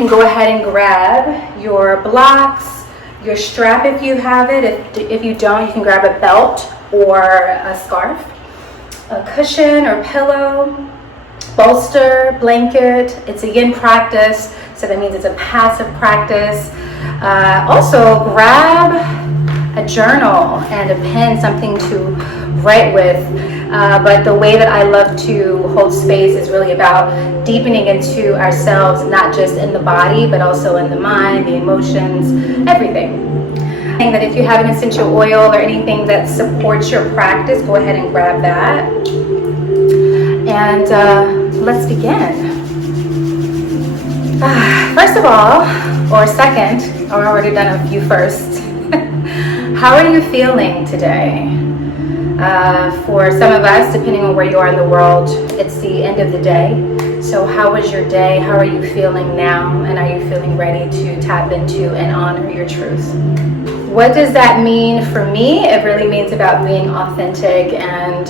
can go ahead and grab your blocks, your strap if you have it. If you don't, you can grab a belt or a scarf, a cushion or pillow, bolster, blanket. It's a yin practice, so that means it's a passive practice. Also, grab a journal and a pen, something to write with. But the way that I love to hold space is really about deepening into ourselves, not just in the body, but also in the mind, the emotions, everything. That if you have an essential oil or anything that supports your practice, go ahead and grab that. And let's begin. First of all, or second, I've already done a few first. How are you feeling today? For some of us, depending on where you are in the world, it's the end of the day. So how was your day? How are you feeling now? And are you feeling ready to tap into and honor your truth? What does that mean for me? It really means about being authentic and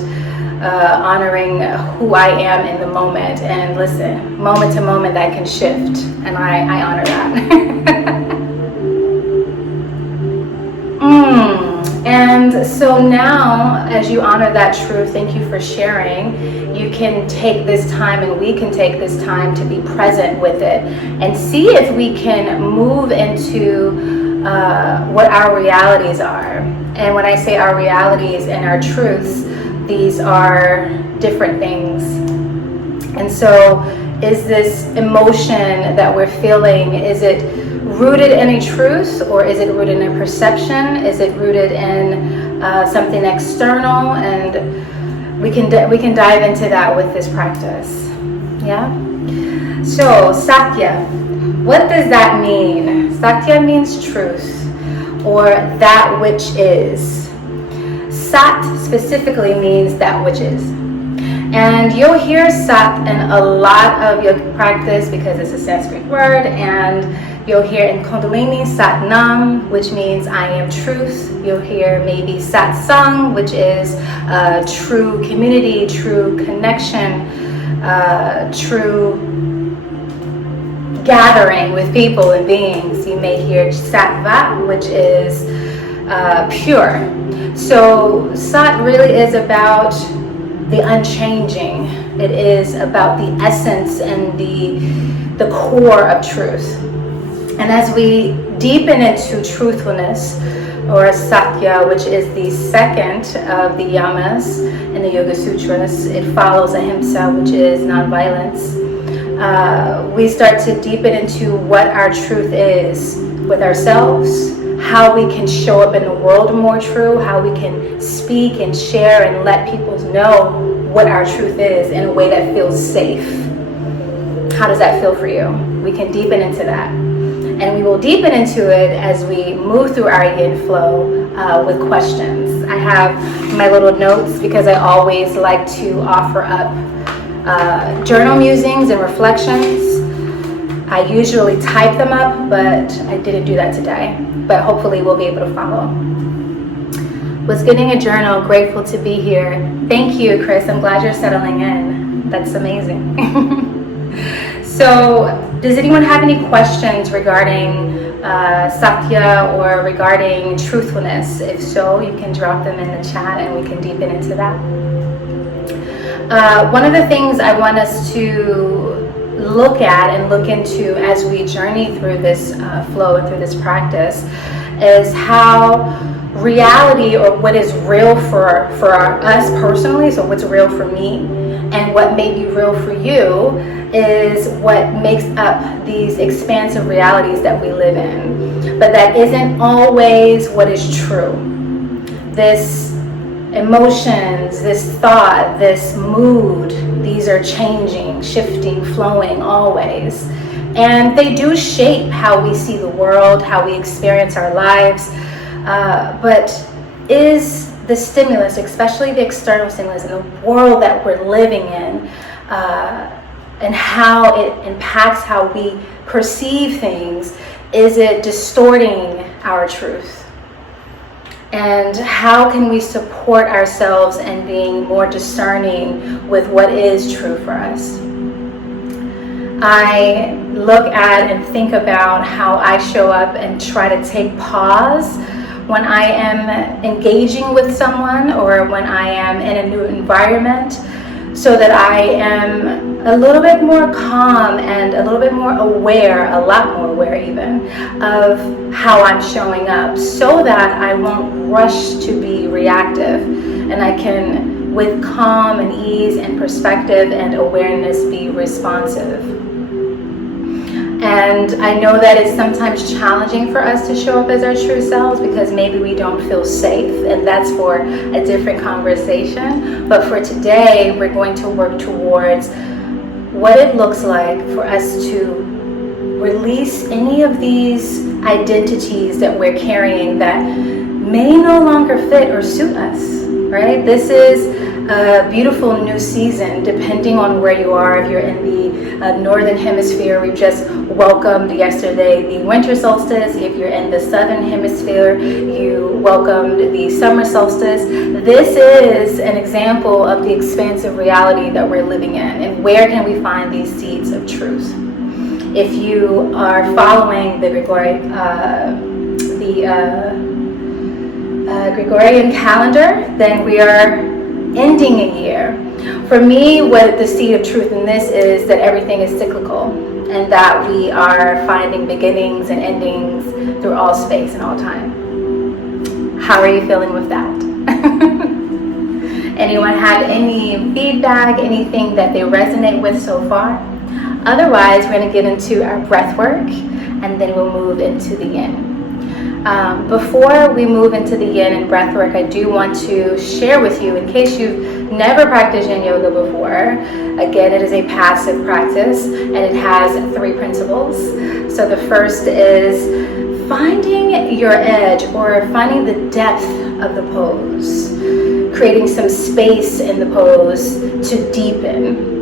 honoring who I am in the moment. And listen, moment to moment that can shift, and I honor that. And so now, as you honor that truth, thank you for sharing. You can take this time, and we can take this time to be present with it and see if we can move into what our realities are. And when I say our realities and our truths, these are different things. And so is this emotion that we're feeling, is it rooted in a truth, or is it rooted in a perception? Is it rooted in something external? And we can dive into that with this practice. Yeah. So Satya, what does that mean? Satya means truth, or that which is. Sat specifically means that which is. And you'll hear Sat in a lot of yogic practice because it's a Sanskrit word, and you'll hear in Kundalini Sat Nam, which means I am truth. You'll hear maybe Sat Sang, which is true community, true connection, true gathering with people and beings. You may hear Sat Va, which is pure. So Sat really is about the unchanging. It is about the essence and the core of truth. And as we deepen into truthfulness, or Satya, which is the second of the yamas in the Yoga Sutras, it follows Ahimsa, which is nonviolence. We start to deepen into what our truth is with ourselves, how we can show up in the world more true, how we can speak and share and let people know what our truth is in a way that feels safe. How does that feel for you? We can deepen into that. And we will deepen into it as we move through our yin flow with questions. I have my little notes because I always like to offer up journal musings and reflections. I usually type them up, but I didn't do that today. But hopefully we'll be able to follow. Was getting a journal, grateful to be here. Thank you, Chris. I'm glad you're settling in. That's amazing. So, does anyone have any questions regarding Satya or regarding truthfulness? If so, you can drop them in the chat and we can deepen into that. One of the things I want us to look at and look into as we journey through this flow and through this practice is how reality, or what is real for us personally, so what's real for me and what may be real for you, is what makes up these expansive realities that we live in. But that isn't always what is true. This emotions, this thought, this mood, these are changing, shifting, flowing always. And they do shape how we see the world, how we experience our lives. But is the stimulus, especially the external stimulus in the world that we're living in, and how it impacts how we perceive things, is it distorting our truth? And how can we support ourselves in being more discerning with what is true for us? I look at and think about how I show up and try to take pause when I am engaging with someone or when I am in a new environment, so that I am a little bit more calm and a little bit more aware, a lot more aware even, of how I'm showing up, so that I won't rush to be reactive and I can, with calm and ease and perspective and awareness, be responsive. And I know that it's sometimes challenging for us to show up as our true selves because maybe we don't feel safe, and that's for a different conversation. But for today, we're going to work towards what it looks like for us to release any of these identities that we're carrying that may no longer fit or suit us, right? This is a beautiful new season, depending on where you are. If you're in the northern hemisphere, we just welcomed yesterday the winter solstice. If you're in the southern hemisphere, you welcomed the summer solstice. This is an example of the expansive reality that we're living in, and where can we find these seeds of truth? If you are following the Gregorian calendar, then we are ending a year. For me, what the seed of truth in this is that everything is cyclical, and that we are finding beginnings and endings through all space and all time. How are you feeling with that? Anyone have any feedback, anything that they resonate with so far? Otherwise, we're going to get into our breath work, and then we'll move into the yin. Before we move into the yin and breath work, I do want to share with you, in case you've never practiced yin yoga before, again, it is a passive practice, and it has 3 principles. So the first is finding your edge, or finding the depth of the pose, creating some space in the pose to deepen.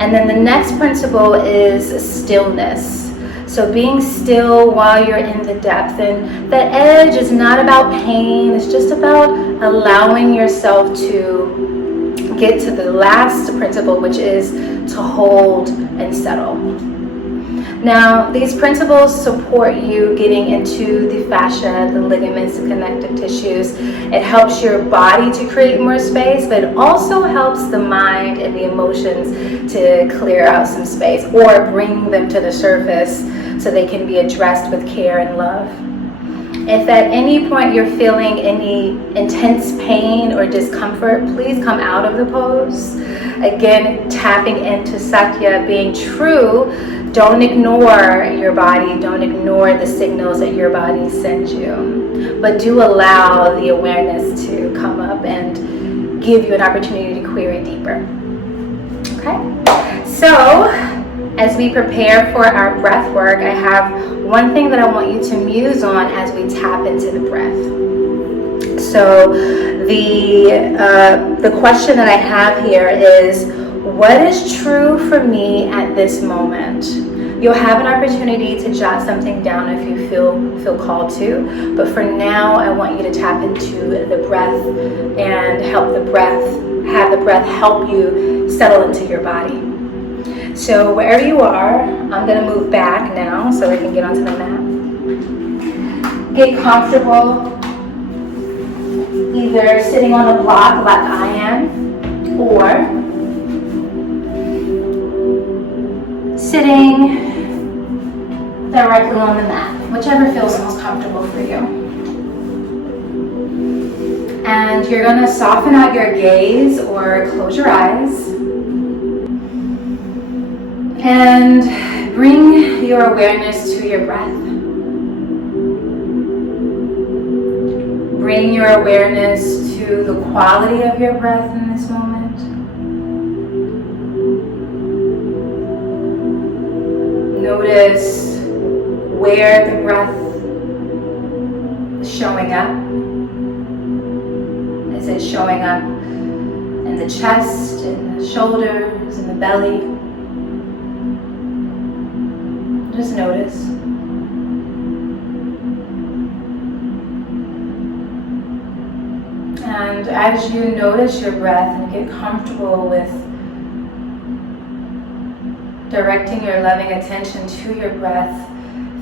And then the next principle is stillness. So being still while you're in the depth. And that edge is not about pain. It's just about allowing yourself to get to the last principle, which is to hold and settle. Now, these principles support you getting into the fascia, the ligaments, the connective tissues. It helps your body to create more space, but it also helps the mind and the emotions to clear out some space, or bring them to the surface so they can be addressed with care and love. If at any point you're feeling any intense pain or discomfort, please come out of the pose. Again, tapping into Satya, being true. Don't ignore your body. Don't ignore the signals that your body sends you. But do allow the awareness to come up and give you an opportunity to query deeper. Okay? So, as we prepare for our breath work, I have one thing that I want you to muse on as we tap into the breath. So the question that I have here is, what is true for me at this moment? You'll have an opportunity to jot something down if you feel called to, but for now I want you to tap into the breath and have the breath help you settle into your body. So wherever you are, I'm going to move back now so I can get onto the mat. Get comfortable, either sitting on a block like I am, or sitting directly on the mat, whichever feels most comfortable for you. And you're going to soften out your gaze or close your eyes. And bring your awareness to your breath. Bring your awareness to the quality of your breath in this moment. Notice where the breath is showing up. Is it showing up in the chest, in the shoulders, in the belly? Just notice. And as you notice your breath and get comfortable with directing your loving attention to your breath,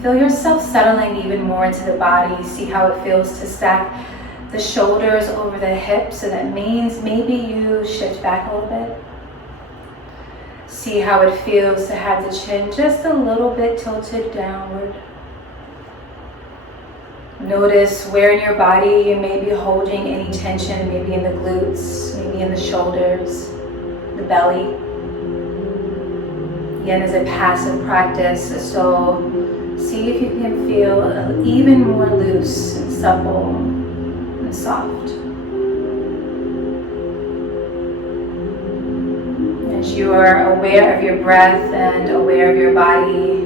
feel yourself settling even more into the body. See how it feels to stack the shoulders over the hips, so that means maybe you shift back a little bit. See how it feels to have the chin just a little bit tilted downward. Notice where in your body you may be holding any tension, maybe in the glutes, maybe in the shoulders, the belly. Again, it's a passive practice, so see if you can feel even more loose and supple and soft. As you are aware of your breath and aware of your body,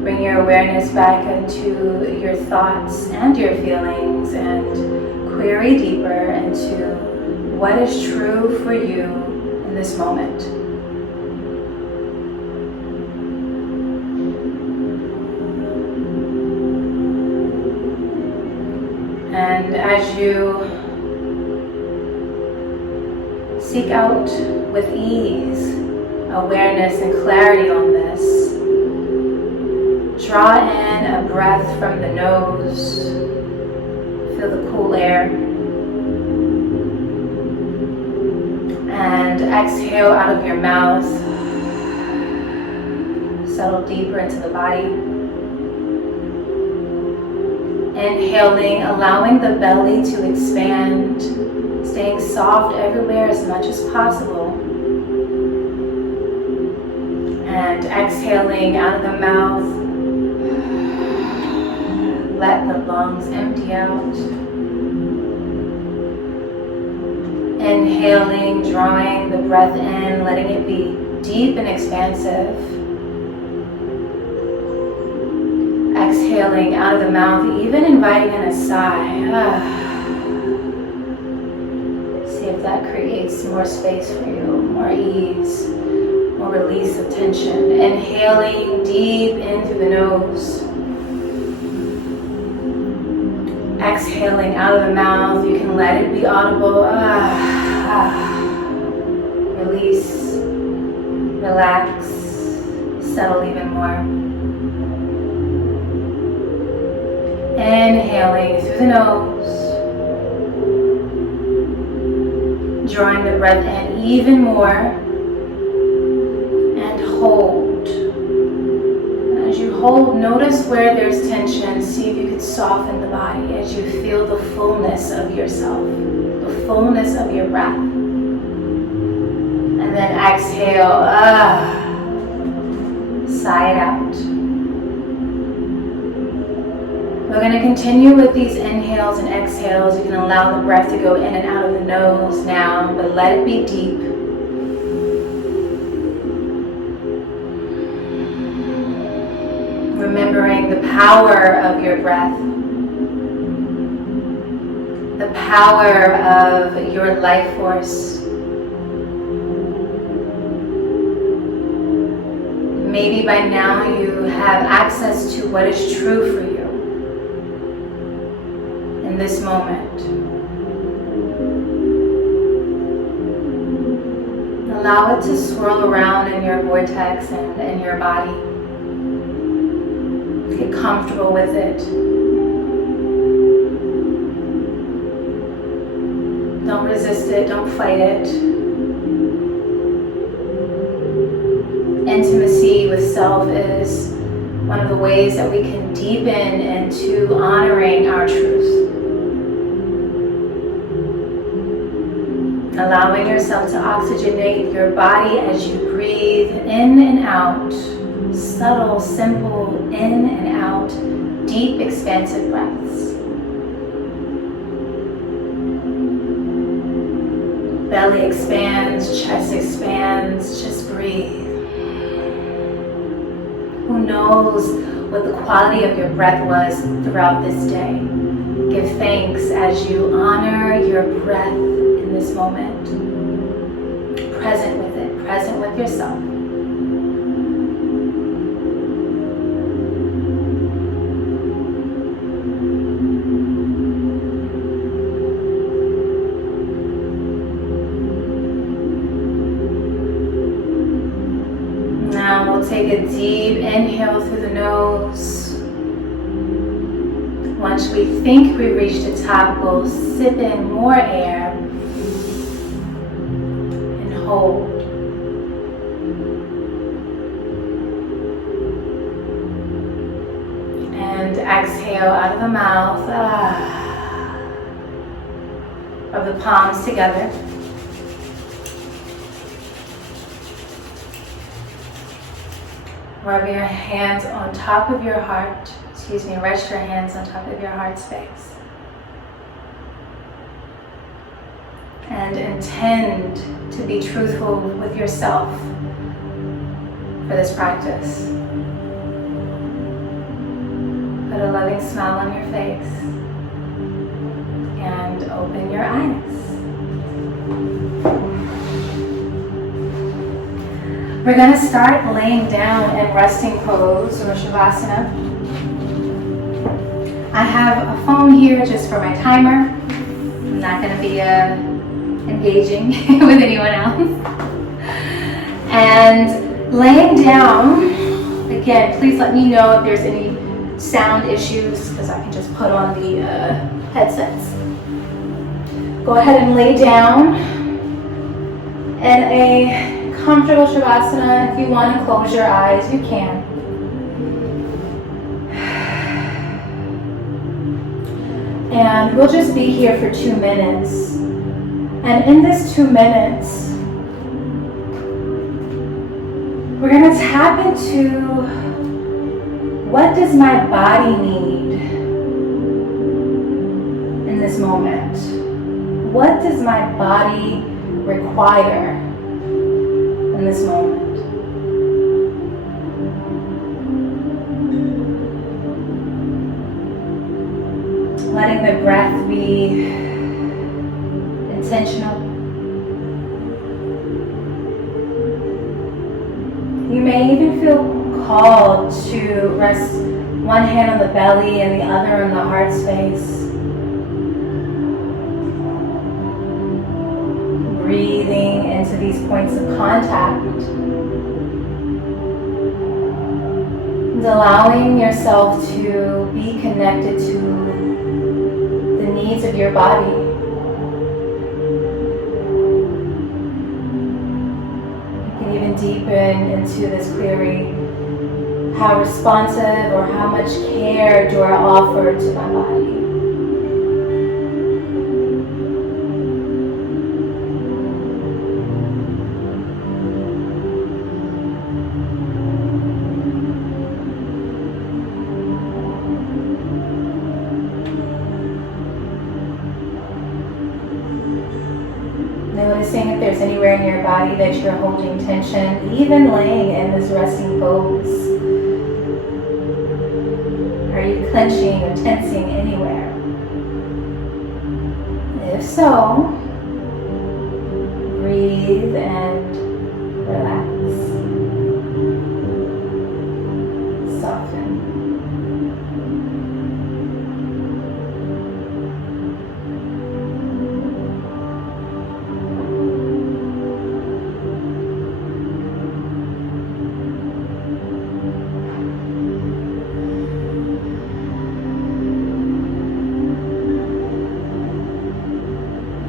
bring your awareness back into your thoughts and your feelings and query deeper into what is true for you in this moment. And as you seek out with ease awareness and clarity on this, draw in a breath from the nose. Feel the cool air. And exhale out of your mouth. Settle deeper into the body. Inhaling, allowing the belly to expand, staying soft everywhere as much as possible. And exhaling out of the mouth, let the lungs empty out. Inhaling, drawing the breath in, letting it be deep and expansive. Exhaling out of the mouth, even inviting in a sigh. See if that creates more space for you, more ease, more release of tension. Inhaling deep in through the nose. Exhaling out of the mouth, you can let it be audible. Release, relax, settle even more. Inhaling through the nose, drawing the breath in even more, and hold. As you hold, notice where there's tension. See if you can soften the body as you feel the fullness of yourself, the fullness of your breath. And then exhale, sigh it out. We're going to continue with these inhales and exhales. You can allow the breath to go in and out of the nose now, but let it be deep. Remembering the power of your breath, the power of your life force. Maybe by now you have access to what is true for you in this moment. Allow it to swirl around in your vortex and in your body. Get comfortable with it. Don't resist it, don't fight it. Intimacy with self is one of the ways that we can deepen into honoring our truth. Allowing yourself to oxygenate your body as you breathe in and out. Subtle, simple in and out, deep, expansive breaths. Belly expands, chest expands, just breathe. Who knows what the quality of your breath was throughout this day? Give thanks as you honor your breath in this moment. Present with it, present with yourself. the nose. Once we think we reached the top, we'll sip in more air and hold. And exhale out of the mouth. Rub the palms together. Rub your hands on top of your heart. Rest your hands on top of your heart space. And intend to be truthful with yourself for this practice. Put a loving smile on your face and open your eyes. We're going to start laying down in resting pose or Shavasana. I have a phone here just for my timer. I'm not going to be engaging with anyone else. And laying down, again, please let me know if there's any sound issues because I can just put on the headsets. Go ahead and lay down in a comfortable Shavasana. If you want to close your eyes, you can. And we'll just be here for 2 minutes. And in this 2 minutes, we're going to tap into what does my body need in this moment? What does my body require in this moment? Letting the breath be intentional. You may even feel called to rest one hand on the belly and the other on the heart space. Breathing into these points of contact. And allowing yourself to be connected to the needs of your body. You can even deepen into this query. How responsive or how much care do I offer to my body? Noticing if there's anywhere in your body that you're holding tension, even laying in this resting pose. Are you clenching or tensing anywhere? If so, breathe and relax. Soften.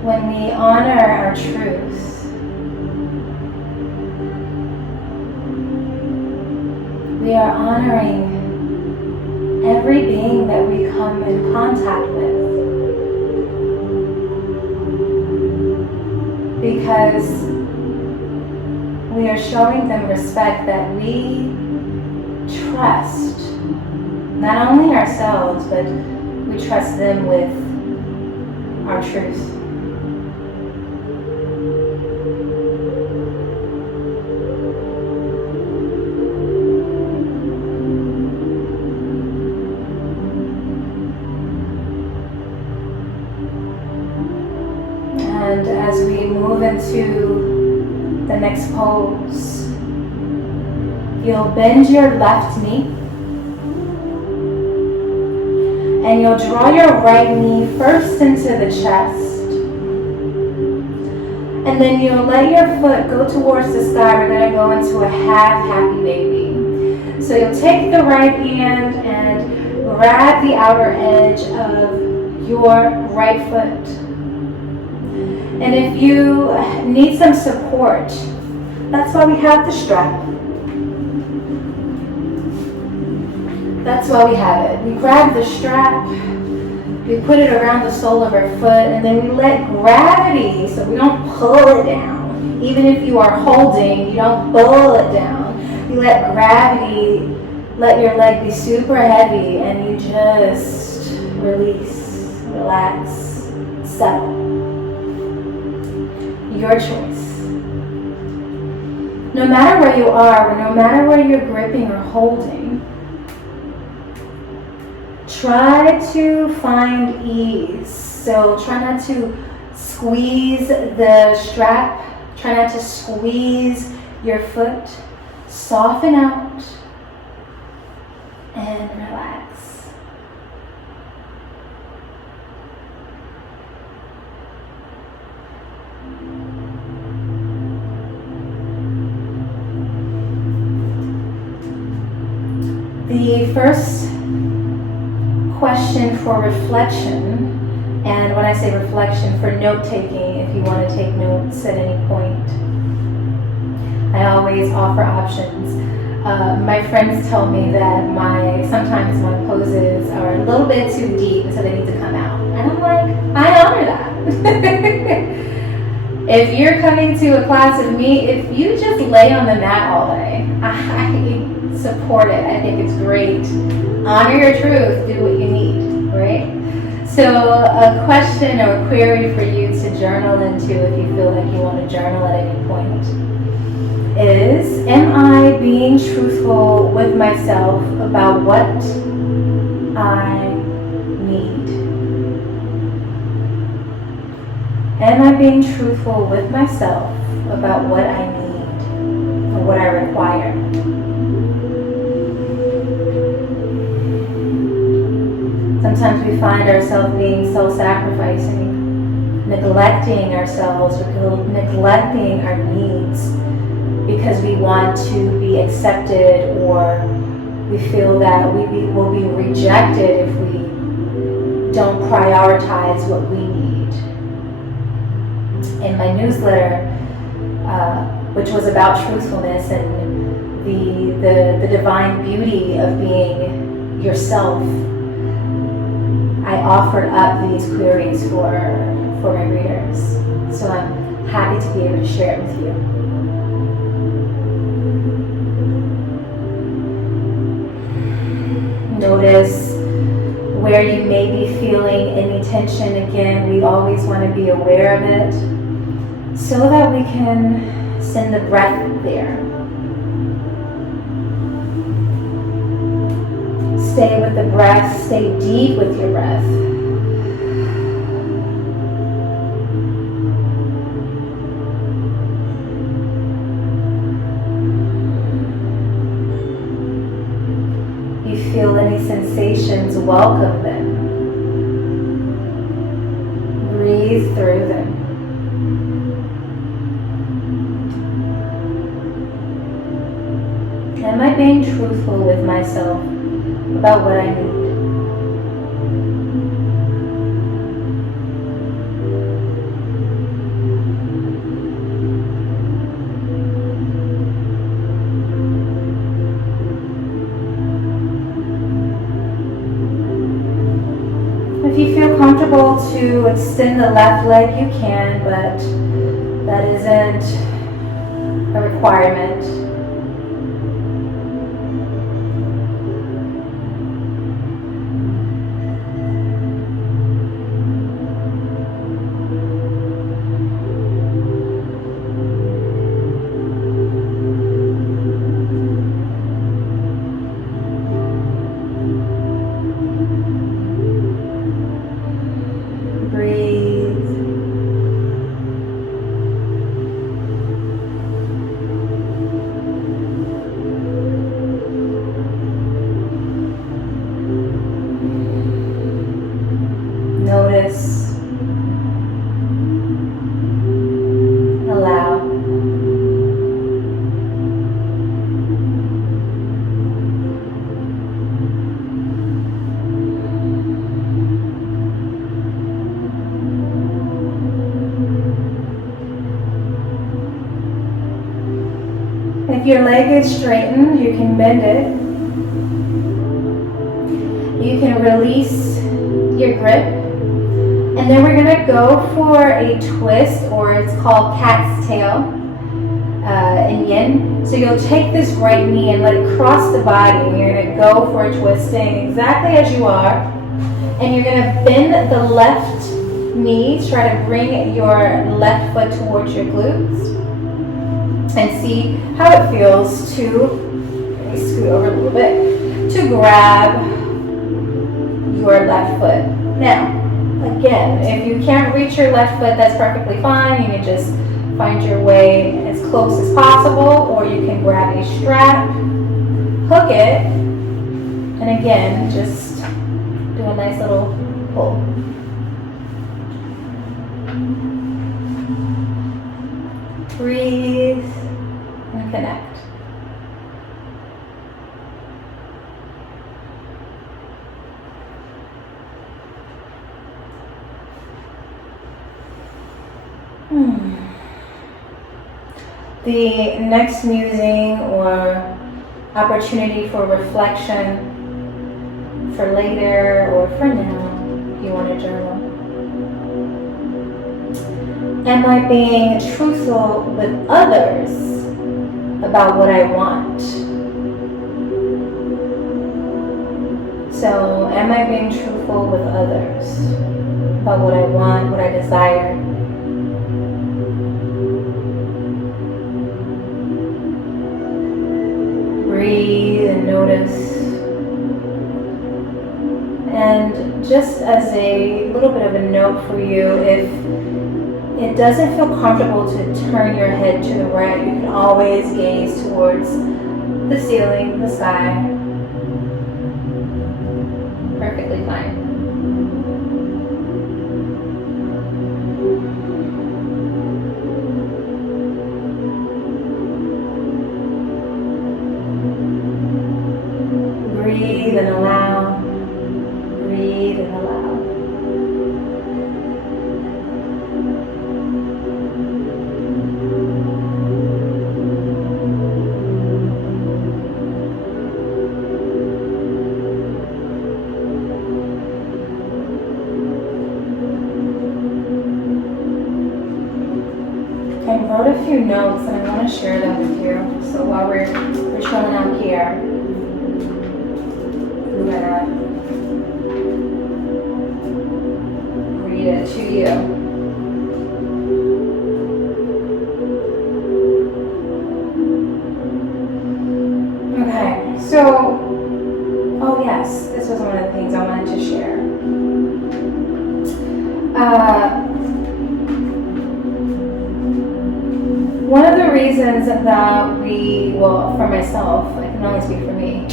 When we honor our truth, we are honoring every being that we come in contact with. Because we are showing them respect that we trust not only ourselves, but we trust them with our truth. And as we move into the next pose, you'll bend your left knee and you'll draw your right knee first into the chest, and then you'll let your foot go towards the sky. We're going to go into a half happy baby. So you'll take the right hand and grab the outer edge of your right foot. And if you need some support, that's why we have the strap. That's why we have it. We grab the strap, we put it around the sole of our foot, and then we let gravity, so we don't pull it down. Even if you are holding, you don't pull it down. You let gravity, let your leg be super heavy, and you just release, relax, settle. Your choice. No matter where you are, or no matter where you're gripping or holding, try to find ease. So try not to squeeze the strap. Try not to squeeze your foot. Soften out and relax. The first question for reflection, and when I say reflection, for note-taking, if you want to take notes at any point, I always offer options. My friends tell me that sometimes my poses are a little bit too deep, so they need to come out. And I'm like, I honor that. If you're coming to a class with me, if you just lay on the mat all day, I support it. I think it's great. Honor your truth. Do what you need, right? So a question or a query for you to journal into, if you feel like you want to journal at any point, is, am I being truthful with myself about what I need? Am I being truthful with myself about what I need or what I require? Sometimes we find ourselves being self-sacrificing, neglecting ourselves, or neglecting our needs because we want to be accepted, or we feel that we will be rejected if we don't prioritize what we need. In my newsletter, which was about truthfulness and the divine beauty of being yourself, I offered up these queries for my readers. So I'm happy to be able to share it with you. Notice where you may be feeling any tension. Again, we always want to be aware of it so that we can send the breath there. Stay with the breath. Stay deep with your breath. Feel any sensations, welcome them. Breathe through them. Am I being truthful with myself about what I need? If you feel comfortable to extend the left leg, you can, but that isn't a requirement. If your leg is straightened, you can bend it. You can release your grip. And then we're gonna go for a twist, or it's called cat's tail in yin. So you'll take this right knee and let it cross the body. And you're gonna go for a twist, staying exactly as you are. And you're gonna bend the left knee, try to bring your left foot towards your glutes. And see how it feels to, let me scoot over a little bit, to grab your left foot. Now, again, if you can't reach your left foot, that's perfectly fine. You can just find your way as close as possible, or you can grab a strap, hook it, and again, just do a nice little pull. Breathe and connect. The next musing or opportunity for reflection for later or for now, if you want to journal. Am I being truthful with others about what I want? So, am I being truthful with others about what I want, what I desire? Breathe and notice. And just as a little bit of a note for you, if it doesn't feel comfortable to turn your head to the right, you can always gaze towards the ceiling, the sky. Perfectly fine. Breathe and allow. Breathe and allow. I wrote a few notes and I want to share them with you. So while we're chilling out here, I'm gonna read it to you. Okay, so, oh yes, this was one of the things I wanted to share. One of the reasons that well, for myself, I can only speak for me,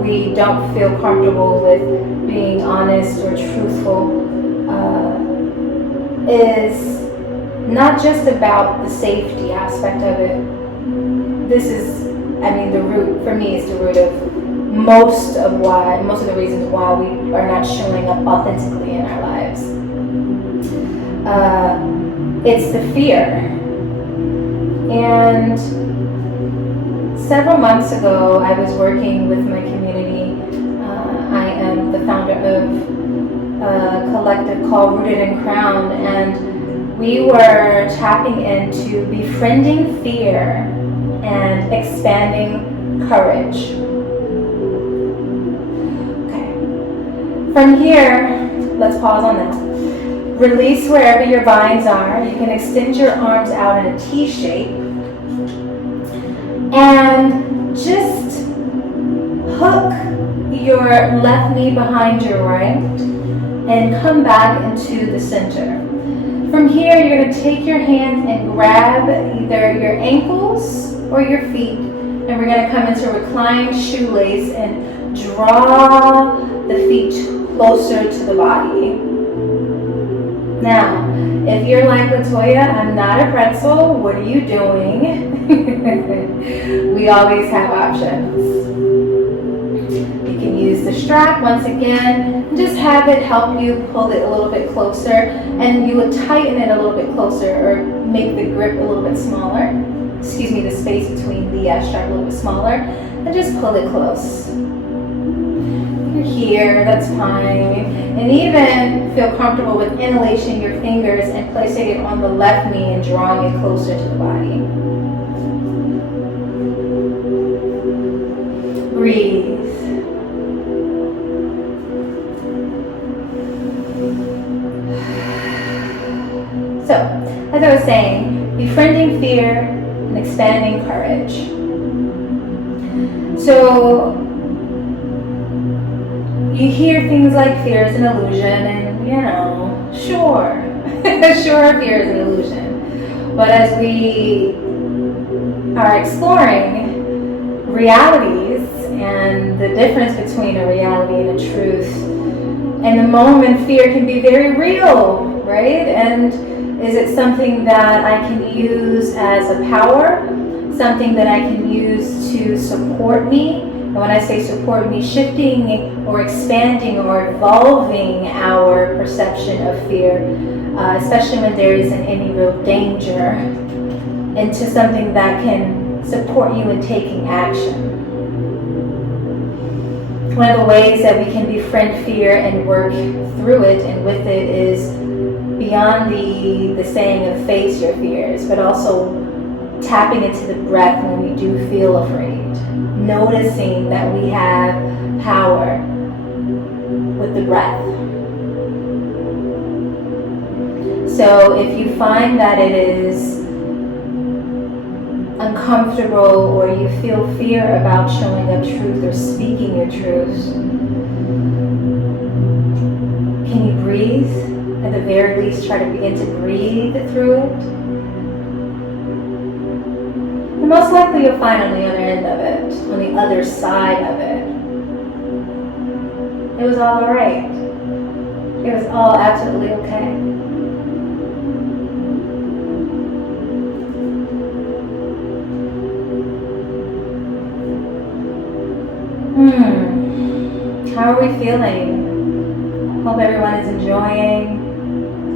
we don't feel comfortable with being honest or truthful is not just about the safety aspect of it. This is, the root, for me, is the root of most of the reasons why we are not showing up authentically in our lives. It's the fear. And several months ago, I was working with my community. I am the founder of a collective called Rooted and Crowned, and we were tapping into befriending fear and expanding courage. Okay. From here, let's pause on that. Release wherever your binds are. You can extend your arms out in a T shape. And just hook your left knee behind your right and come back into the center. From here, you're going to take your hands and grab either your ankles or your feet. And we're going to come into reclined shoelace and draw the feet closer to the body. Now, if you're like, Latoya, I'm not a pretzel, what are you doing? We always have options. You can use the strap once again, just have it help you pull it a little bit closer, and you would tighten it a little bit closer or make the grip a little bit smaller. the space between the strap a little bit smaller, and just pull it close. You're here, that's fine. And even feel comfortable with interlacing your fingers and placing it on the left knee and drawing it closer to the body. Breathe. So, as I was saying, befriending fear and expanding courage. So, you hear things like fear is an illusion, and sure, fear is an illusion. But as we are exploring realities and the difference between a reality and a truth, in the moment fear can be very real, right? And is it something that I can use as a power? Something that I can use to support me? And when I say support me, shifting or expanding or evolving our perception of fear, especially when there isn't any real danger, into something that can support you in taking action. One of the ways that we can befriend fear and work through it and with it is beyond the saying of face your fears, but also tapping into the breath when we do feel afraid. Noticing that we have power with the breath. So if you find that it is uncomfortable or you feel fear about showing up truth or speaking your truth, can you breathe? At the very least, try to begin to breathe through it. And most likely you'll find on the other end of it, on the other side of it, it was all alright. It was all absolutely okay. How are we feeling? Hope everyone is enjoying.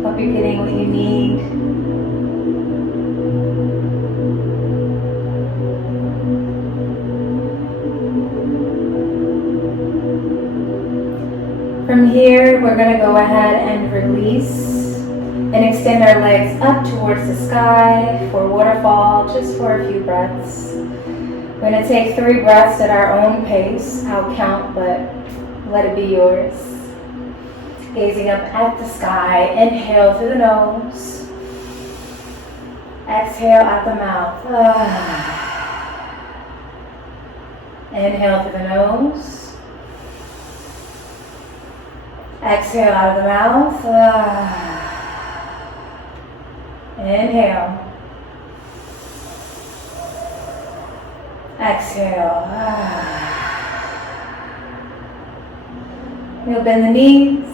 Hope you're getting what you need. From here, we're going to go ahead and release and extend our legs up towards the sky for waterfall, just for a few breaths. We're going to take 3 breaths at our own pace. I'll count, but let it be yours. Gazing up at the sky, inhale through the nose. Exhale out the mouth. Inhale through the nose. Exhale out of the mouth. Inhale. Exhale. You'll bend the knees.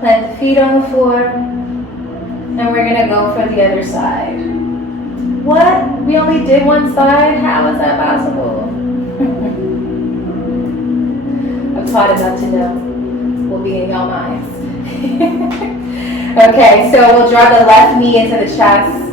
Plant the feet on the floor. And we're going to go for the other side. What? We only did one side? How is that possible? I'm taught enough to know. We'll be in your minds. Okay, so we'll draw the left knee into the chest.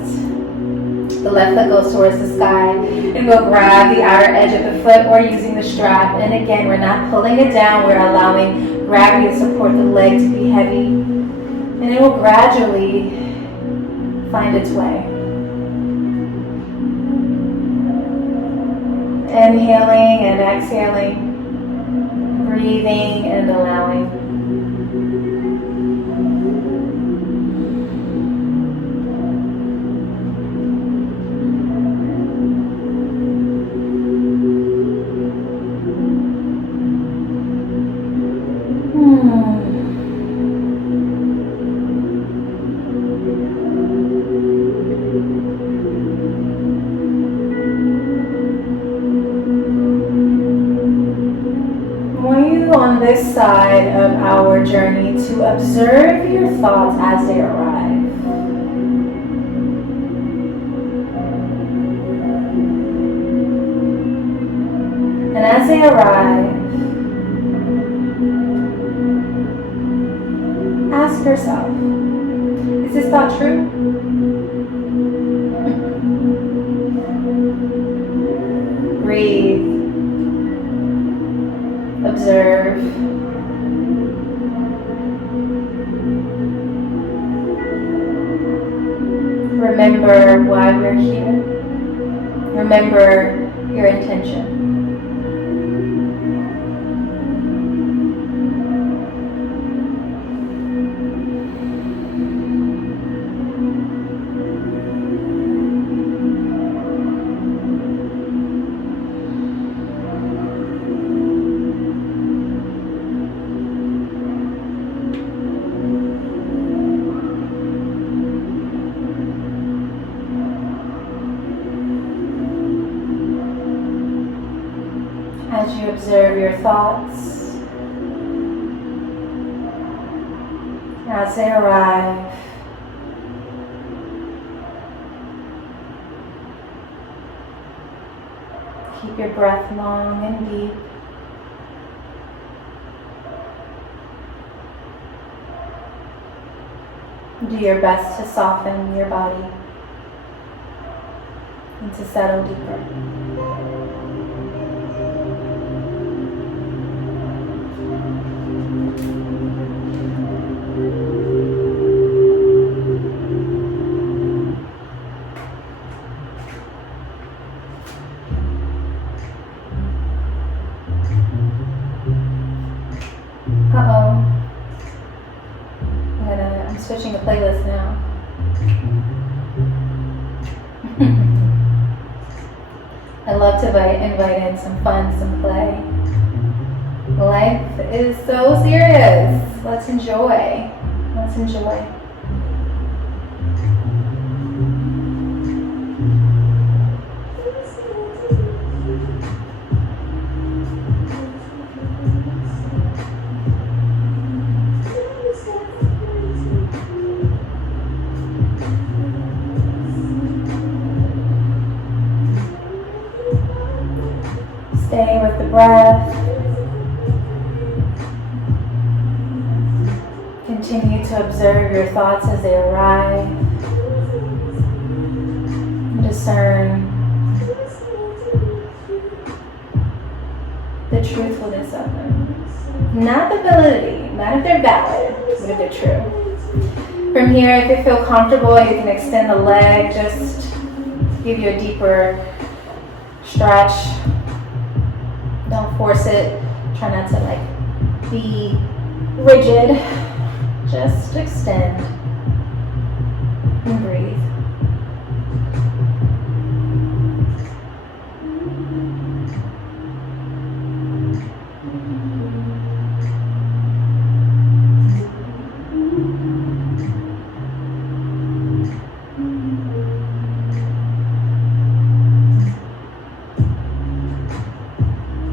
The left foot goes towards the sky. And we'll grab the outer edge of the foot or using the strap. And again, we're not pulling it down. We're allowing gravity to support the leg to be heavy. And it will gradually find its way. Inhaling and exhaling. Breathing and allowing. On this side of our journey to observe your thoughts as they arrive. And as they arrive, ask yourself, is this thought true? Breathe. Observe. Remember why we're here. Remember your intention. As you observe your thoughts, as they arrive, keep your breath long and deep. Do your best to soften your body and to settle deeper. I'm switching the playlist now. I love to invite in some fun, some play. Life is so serious. Let's enjoy. Let's enjoy. Stay with the breath. Continue to observe your thoughts as they arrive. Discern the truthfulness of them. Not the validity, not if they're valid, but if they're true. From here, if you feel comfortable, you can extend the leg, just give you a deeper stretch. Don't force it. Try not to be rigid. Just extend and breathe.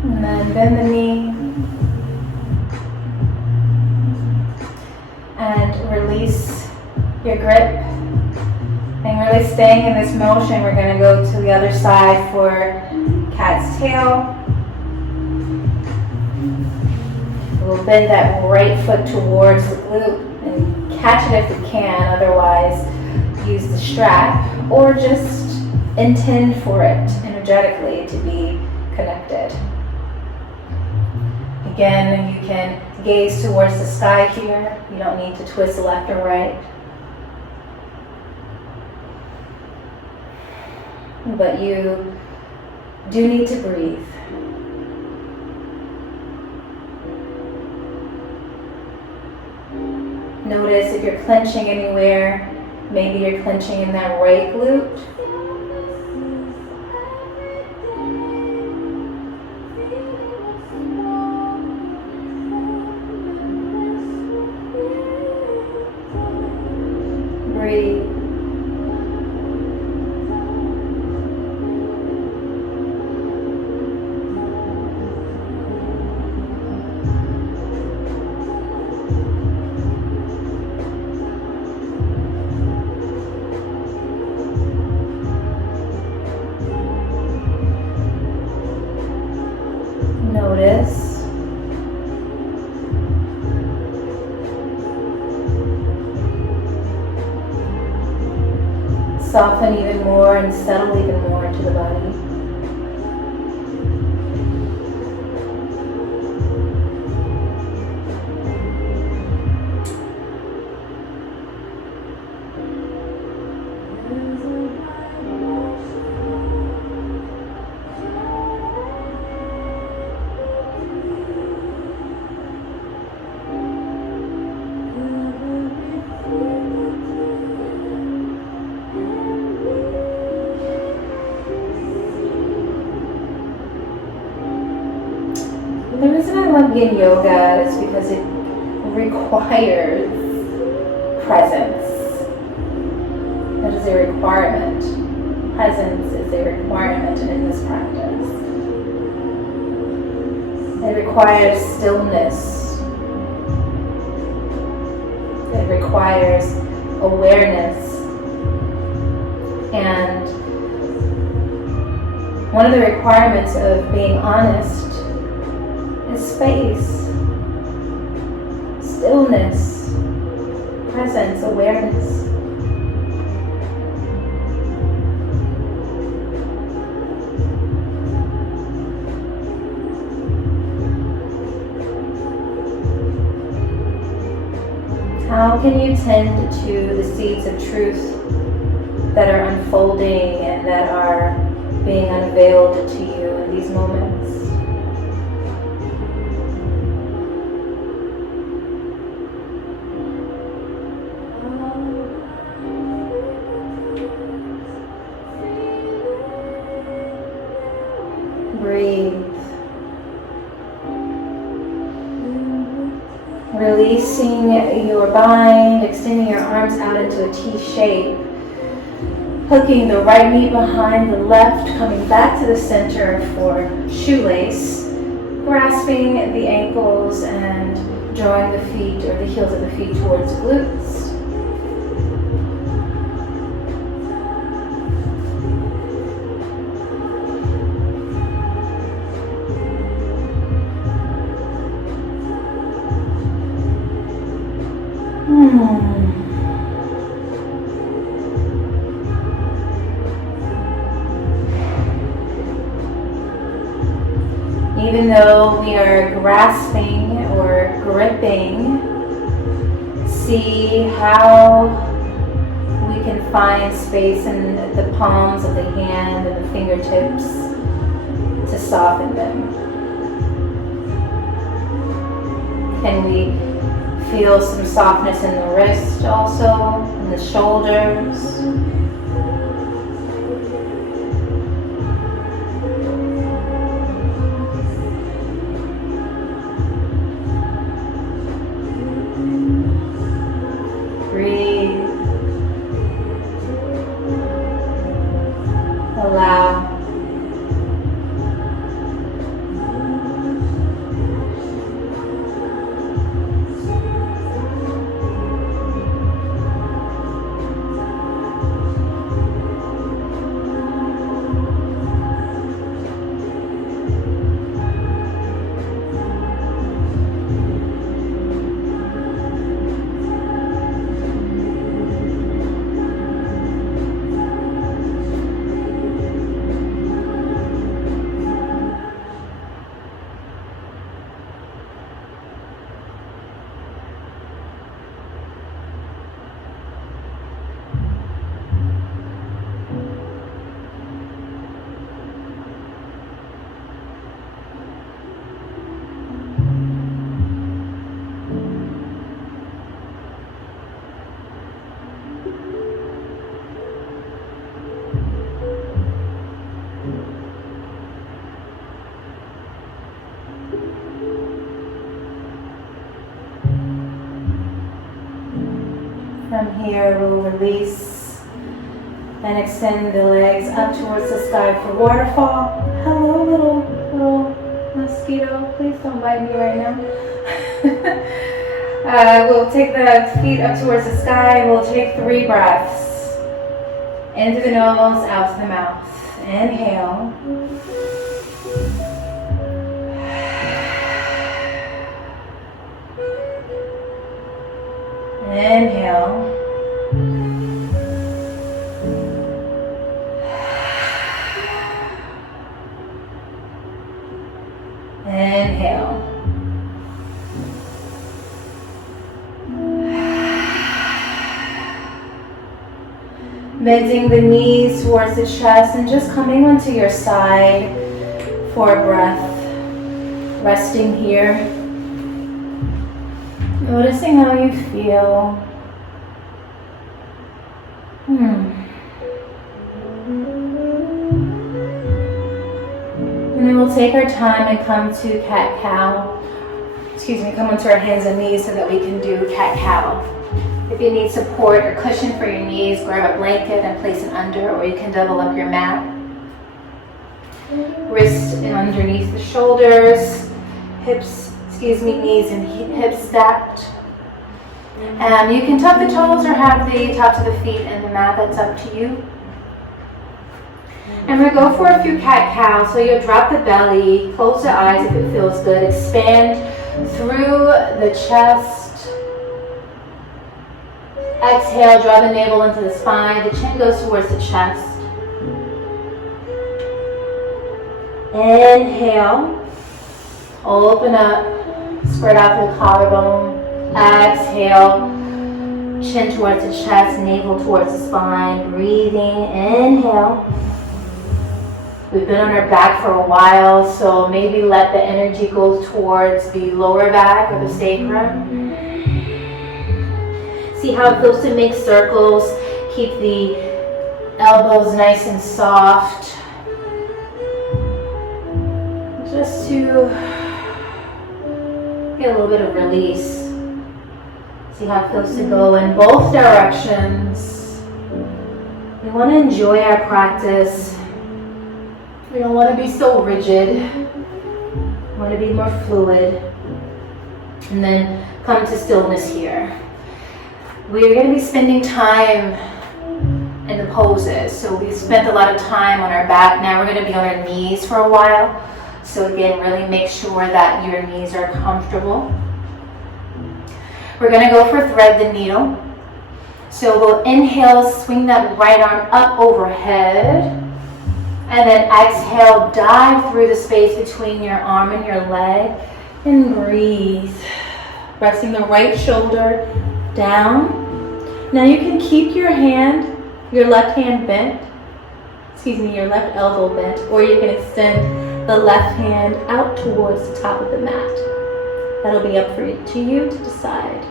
And then bend the knee and release your grip. And really staying in this motion, we're going to go to the other side for cat's tail. We'll bend that right foot towards the glute and catch it if we can, otherwise use the strap or just intend for it energetically to be connected. Again, you can gaze towards the sky here. You don't need to twist left or right. But you do need to breathe. Notice if you're clenching anywhere. Maybe you're clenching in that right glute. Breathe. Notice. Soften even more and settle even more into the body. The reason I love yin yoga is because it requires presence. That is a requirement. Presence is a requirement in this practice. It requires stillness. It requires awareness. And one of the requirements of being honest is space, stillness, presence, awareness. How can you tend to the seeds of truth that are unfolding and that are being unveiled to you in these moments? Breathe. Releasing your bind, extending your arms out into a T shape. Hooking the right knee behind the left, coming back to the center for shoelace. Grasping the ankles and drawing the feet or the heels of the feet towards glutes. Even though we are grasping or gripping, see how we can find space in the palms of the hand and the fingertips to soften them. Can we feel some softness in the wrist also, in the shoulders? Breathe. Allow. From here, we'll release and extend the legs up towards the sky for waterfall. Hello, little mosquito. Please don't bite me right now. We'll take the feet up towards the sky. We'll take 3 breaths. In through the nose, out to the mouth. Inhale. Inhale. Inhale. Bending the knees towards the chest and just coming onto your side for a breath. Resting here. Noticing how you feel. And then we'll we'll take our time and come to cat-cow. Come onto our hands and knees so that we can do cat-cow. If you need support or cushion for your knees, grab a blanket and place it under, or you can double up your mat. Wrists underneath the shoulders, knees and hips stacked. And you can tuck the toes or have the tops of the feet in the mat, that's up to you. And we'll go for a few cat-cow. So you'll drop the belly, close the eyes if it feels good, expand through the chest. Exhale, draw the navel into the spine, the chin goes towards the chest. Inhale, open up, spread out the collarbone. Exhale, chin towards the chest, navel towards the spine. Breathing, inhale. We've been on our back for a while, so maybe let the energy go towards the lower back or the sacrum. See how it feels to make circles. Keep the elbows nice and soft. Just to get a little bit of release. See how it feels to go in both directions. We want to enjoy our practice. We don't want to be so rigid. We want to be more fluid. And then come to stillness here. We're going to be spending time in the poses. So we spent a lot of time on our back. Now we're going to be on our knees for a while. So again, really make sure that your knees are comfortable. We're going to go for thread the needle. So we'll inhale, swing that right arm up overhead. And then exhale, dive through the space between your arm and your leg. And breathe. Resting the right shoulder down. Now you can keep your left hand bent. Your left elbow bent. Or you can extend the left hand out towards the top of the mat. That'll be up to you to decide.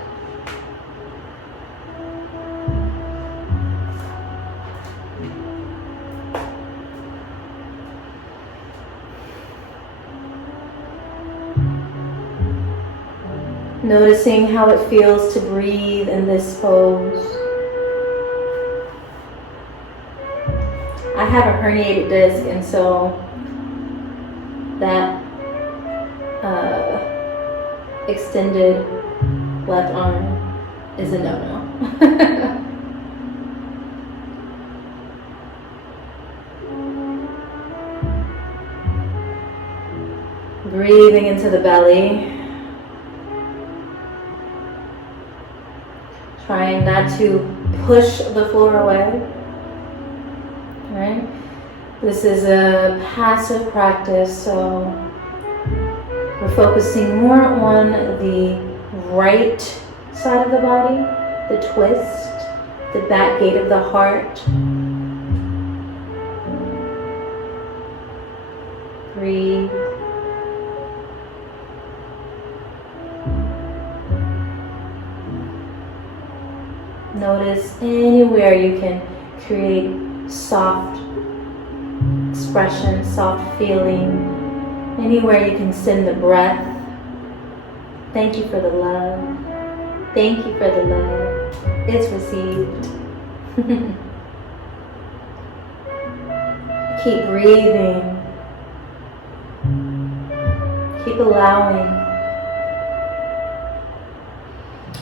Noticing how it feels to breathe in this pose. I have a herniated disc, and so that extended left arm is a no-no. Breathing into the belly. Trying not to push the floor away. All right? This is a passive practice, so we're focusing more on the right side of the body, the twist, the back gate of the heart. Breathe. Notice anywhere you can create soft expression, soft feeling. Anywhere you can send the breath. Thank you for the love. Thank you for the love. It's received. Keep breathing. Keep allowing.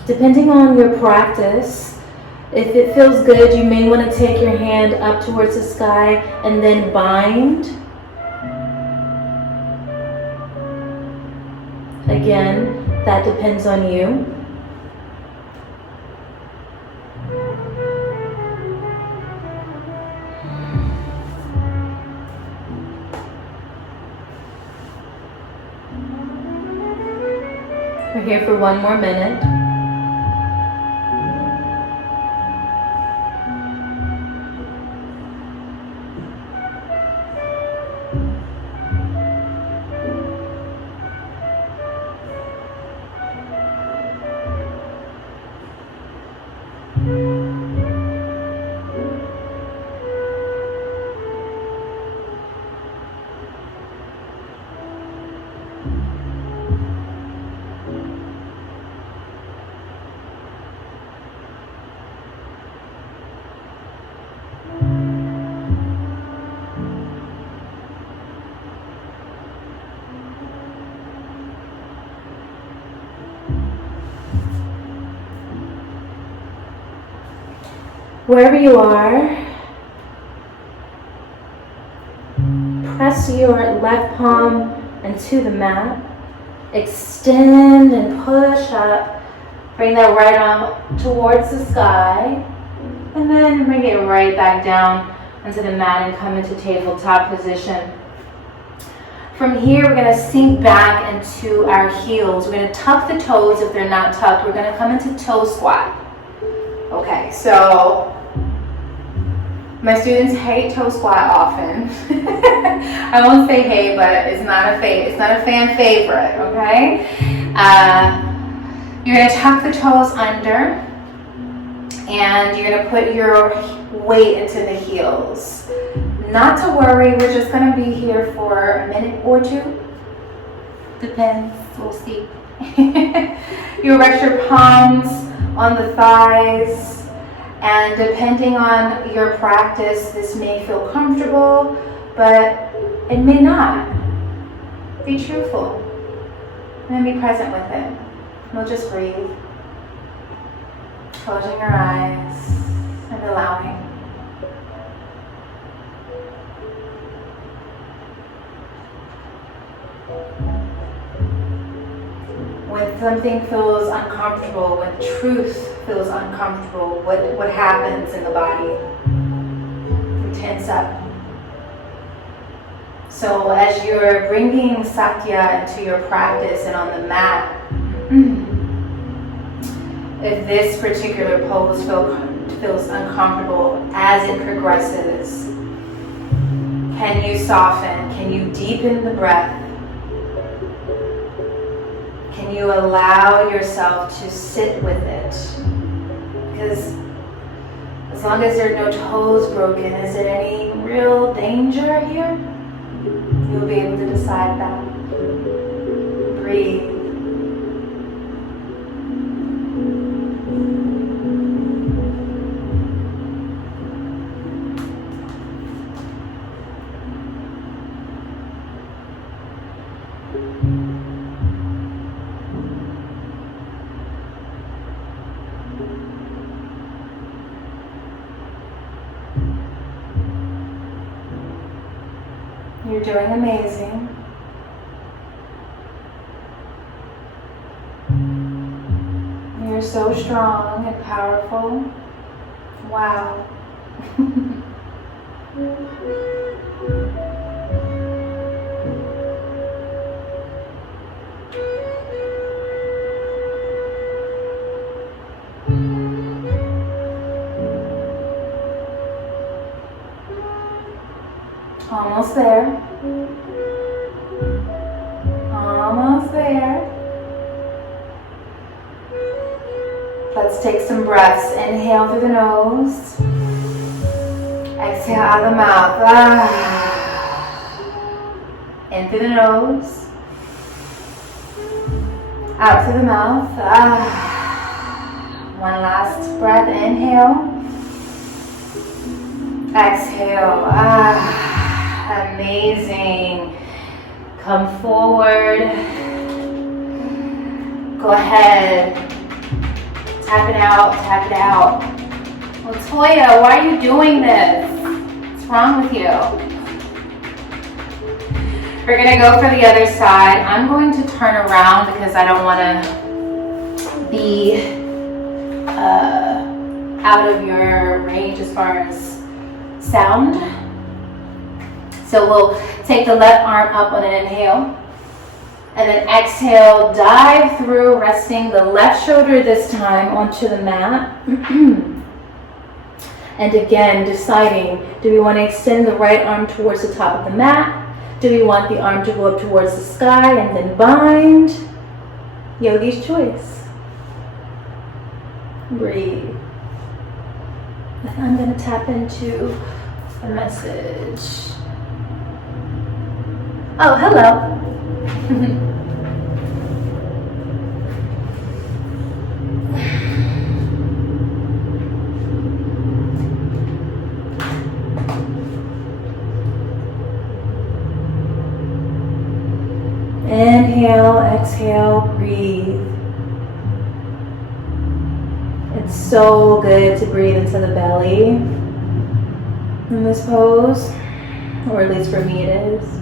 Depending on your practice, if it feels good, you may want to take your hand up towards the sky and then bind. Again, that depends on you. We're here for one more minute. Wherever you are, press your left palm into the mat. Extend and push up. Bring that right arm towards the sky. And then bring it right back down onto the mat and come into tabletop position. From here, we're going to sink back into our heels. We're going to tuck the toes if they're not tucked. We're going to come into toe squat. Okay, so my students hate toe squat often. I won't say hey, but it's not a fan favorite, okay? You're going to tuck the toes under, and you're going to put your weight into the heels. Not to worry, we're just going to be here for a minute or two. Depends, we'll see. You rest your palms on the thighs, and depending on your practice, this may feel comfortable, but it may not. Be truthful and be present with it. We'll just breathe, closing your eyes and allowing. When something feels uncomfortable, when truth feels uncomfortable, what happens in the body? We tense up. So as you're bringing Satya into your practice and on the mat, if this particular pose feels uncomfortable as it progresses, can you soften? Can you deepen the breath? Can you allow yourself to sit with it? Because as long as there are no toes broken, is there any real danger here? You'll be able to decide that. Breathe. You're doing amazing. You're so strong and powerful. Wow. Almost there. Almost there. Let's take some breaths. Inhale through the nose. Exhale out of the mouth. In through the nose. Out through the mouth. One last breath. Inhale. Exhale. Amazing. Come forward. Go ahead. Tap it out, tap it out. Well, Toya, why are you doing this? What's wrong with you? We're gonna go for the other side. I'm going to turn around because I don't want to be out of your range as far as sound. So we'll take the left arm up on an inhale. And then exhale, dive through, resting the left shoulder this time onto the mat. And again, deciding, do we want to extend the right arm towards the top of the mat? Do we want the arm to go up towards the sky and then bind? Yogi's choice. Breathe. And I'm going to tap into a message. Oh, hello. Inhale, exhale, breathe. And It's so good to breathe into the belly in this pose, or at least for me it is.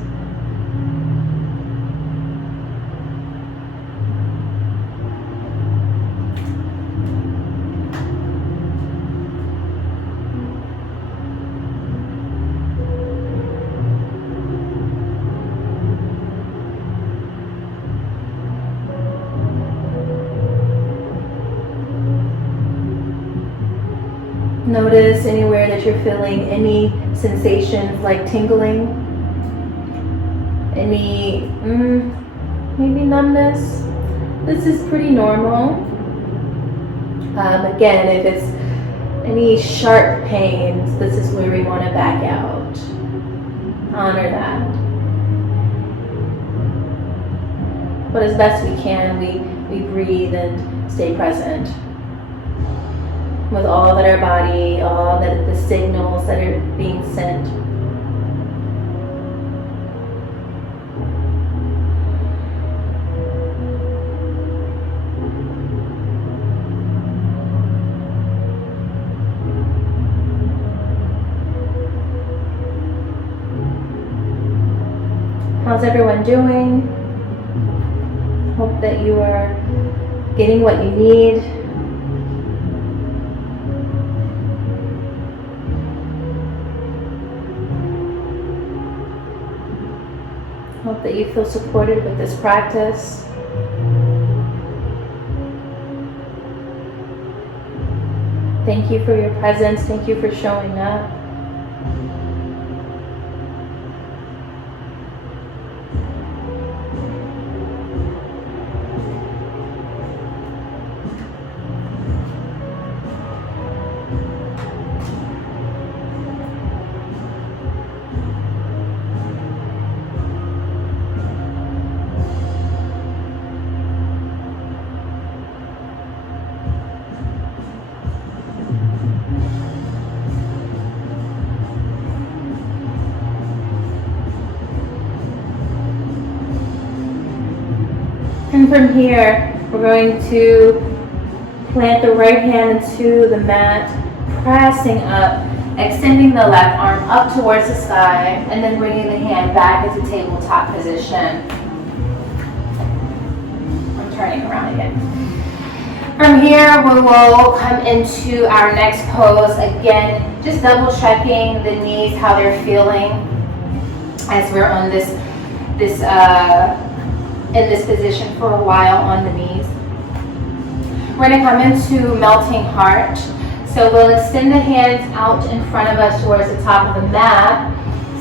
Notice anywhere that you're feeling any sensations like tingling, any maybe numbness. This is pretty normal. Again, if it's any sharp pains, this is where we want to back out. Honor that. But as best we can, we breathe and stay present with all that our body, all that the signals that are being sent. How's everyone doing? Hope that you are getting what you need. Hope that you feel supported with this practice. Thank you for your presence. Thank you for showing up. And from here, we're going to plant the right hand into the mat, pressing up, extending the left arm up towards the sky, and then bringing the hand back into tabletop position. I'm turning around again. From here, we will come into our next pose. Again, just double checking the knees, how they're feeling as we're on in this position for a while on the knees. We're going to come into melting heart. So we'll extend the hands out in front of us towards the top of the mat.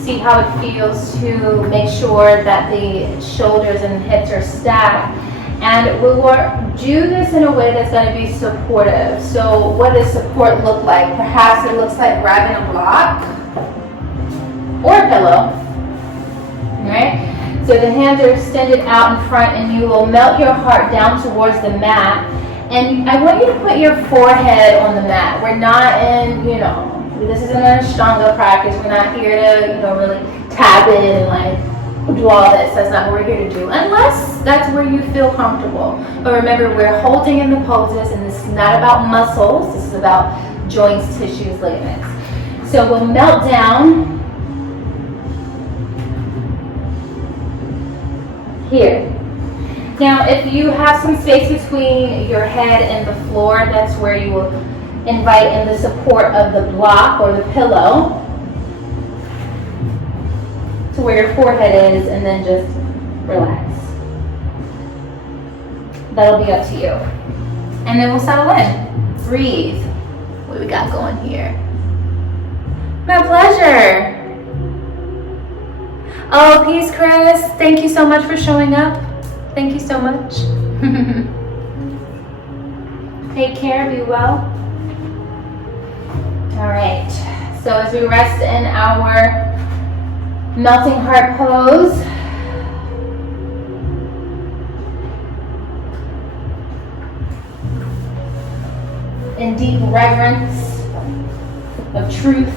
See how it feels to make sure that the shoulders and hips are stacked. And we will do this in a way that's going to be supportive. So what does support look like? Perhaps it looks like grabbing a block or a pillow. All right? So the hands are extended out in front, and you will melt your heart down towards the mat. And I want you to put your forehead on the mat. We're not in, this isn't an Ashtanga practice. We're not here to, really tap in and like do all this. That's not what we're here to do, unless that's where you feel comfortable. But remember, we're holding in the poses, and this is not about muscles. This is about joints, tissues, ligaments. So we'll melt down here. Now, if you have some space between your head and the floor, that's where you will invite in the support of the block or the pillow to where your forehead is, and then just relax. That'll be up to you. And then we'll settle in. Breathe. What we got going here? My pleasure. Oh, peace, Chris. Thank you so much for showing up. Thank you so much. Take care, be well. All right, so as we rest in our melting heart pose, in deep reverence of truth,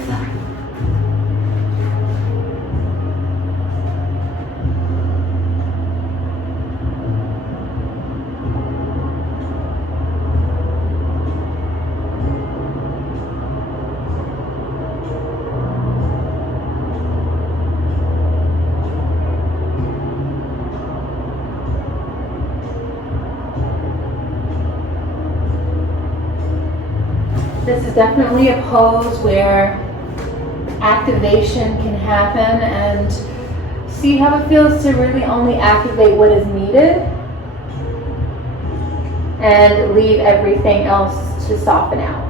This is definitely a pose where activation can happen, and see how it feels to really only activate what is needed and leave everything else to soften out.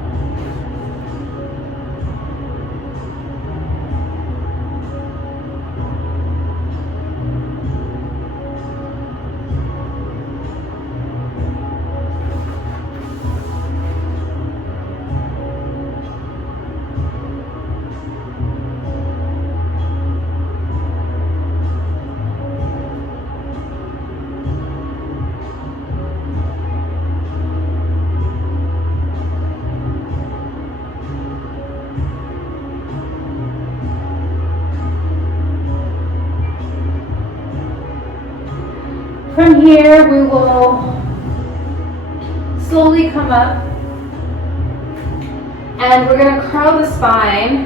From here, we will slowly come up, and we're going to curl the spine.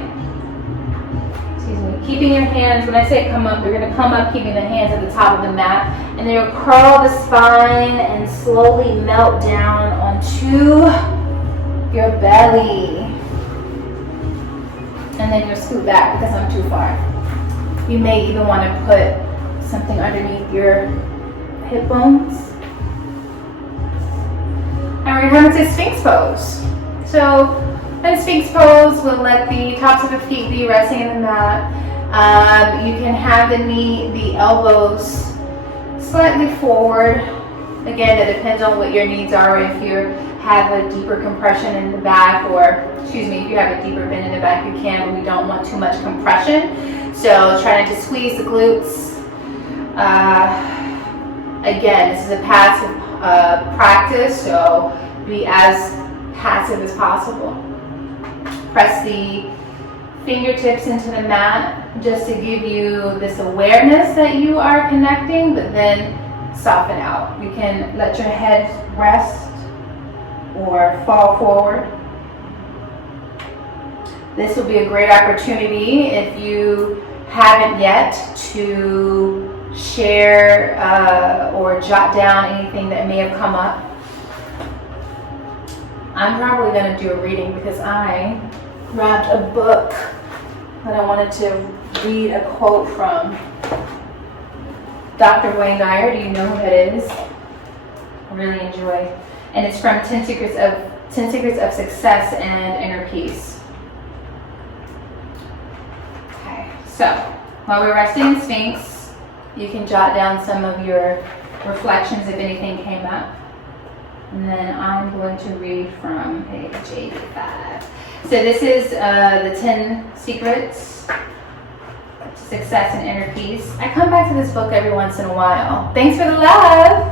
Excuse me. Keeping your hands, when I say come up, you're going to come up keeping the hands at the top of the mat, and then you'll curl the spine and slowly melt down onto your belly. And then you'll scoot back because I'm too far. You may even want to put something underneath your hip bones. And we're going to Sphinx pose. So in Sphinx pose, we'll let the tops of the feet be resting in the mat. You can have the elbows slightly forward. Again, it depends on what your needs are. If you have a deeper compression in the back, or if you have a deeper bend in the back, you can, but we don't want too much compression. So try not to squeeze the glutes. Again, this is a passive practice, so be as passive as possible. Press the fingertips into the mat just to give you this awareness that you are connecting, but then soften out. You can let your head rest or fall forward. This will be a great opportunity if you haven't yet to share or jot down anything that may have come up. I'm probably going to do a reading because I grabbed a book that I wanted to read a quote from. Dr. Wayne Dyer, do you know who that is? I really enjoy. And it's from 10 Secrets of Success and Inner Peace. Okay, so while we're resting in Sphinx, you can jot down some of your reflections if anything came up. And then I'm going to read from page 85. So this is the 10 Secrets to Success and Inner Peace. I come back to this book every once in a while. Thanks for the love!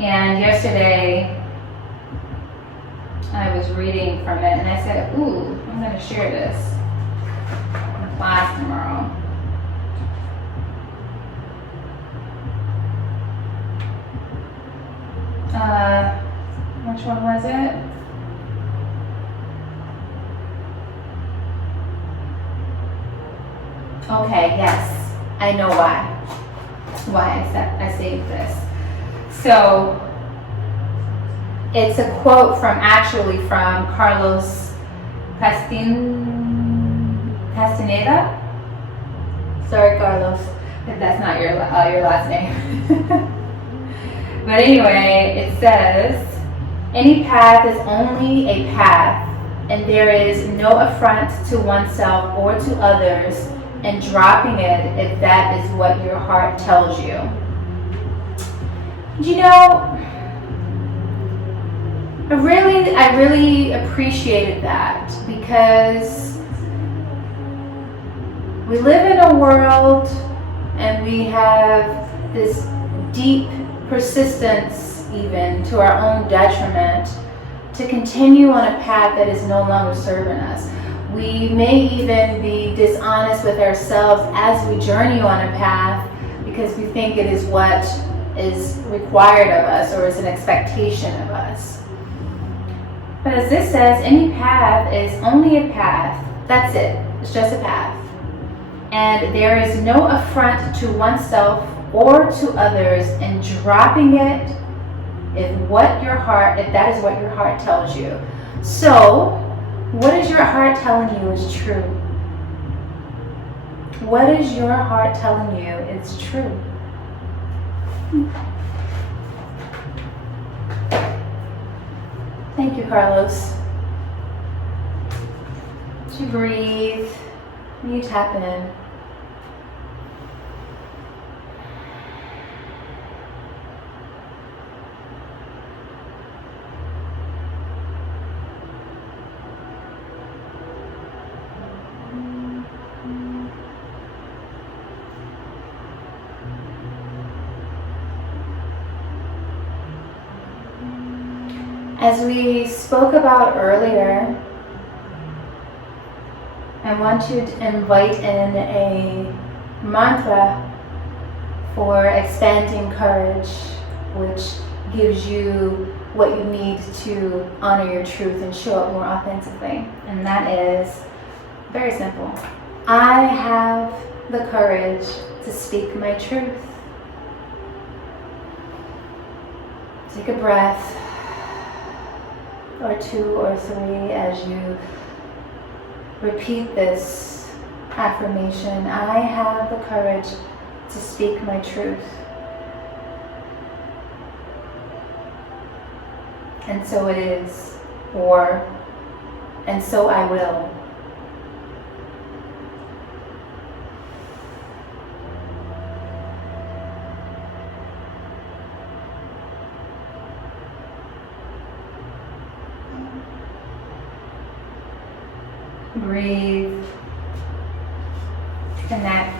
And yesterday, I was reading from it and I said, ooh, I'm going to share this in class tomorrow. Which one was it? Okay, yes, I know why I saved this. So it's a quote from Carlos Castaneda. Sorry, Carlos, if that's not your last name. But anyway, it says, any path is only a path, and there is no affront to oneself or to others, and dropping it if that is what your heart tells you. You know, I really appreciated that, because we live in a world and we have this deep persistence, even to our own detriment, to continue on a path that is no longer serving us. We may even be dishonest with ourselves as we journey on a path because we think it is what is required of us or is an expectation of us. But as this says, any path is only a path. That's it. It's just a path. And there is no affront to oneself or to others, and dropping it if that is what your heart tells you. So, what is your heart telling you is true? What is your heart telling you is true? Thank you, Carlos. As you breathe, you tap in. As we spoke about earlier, I want you to invite in a mantra for expanding courage, which gives you what you need to honor your truth and show up more authentically. And that is very simple. I have the courage to speak my truth. Take a breath, or two or three, as you repeat this affirmation. I have the courage to speak my truth. And so it is, or, and so I will. Breathe, connect.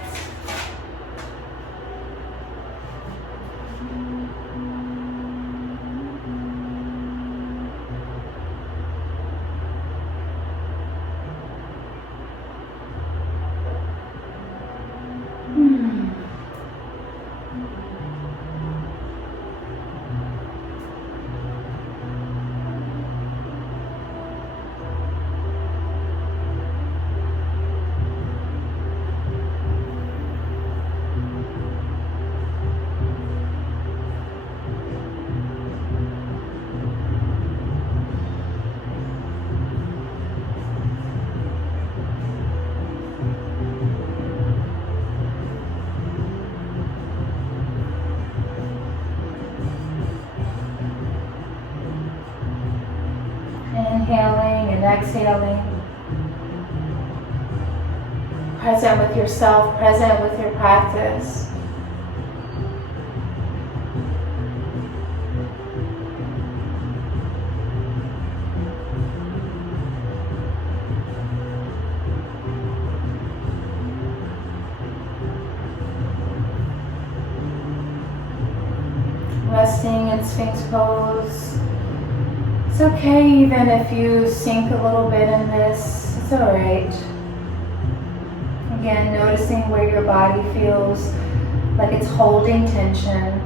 Inhaling and exhaling. Present with yourself, present with your practice. Resting in Sphinx pose. It's okay even if you sink a little bit in this, it's alright. Again, noticing where your body feels like it's holding tension,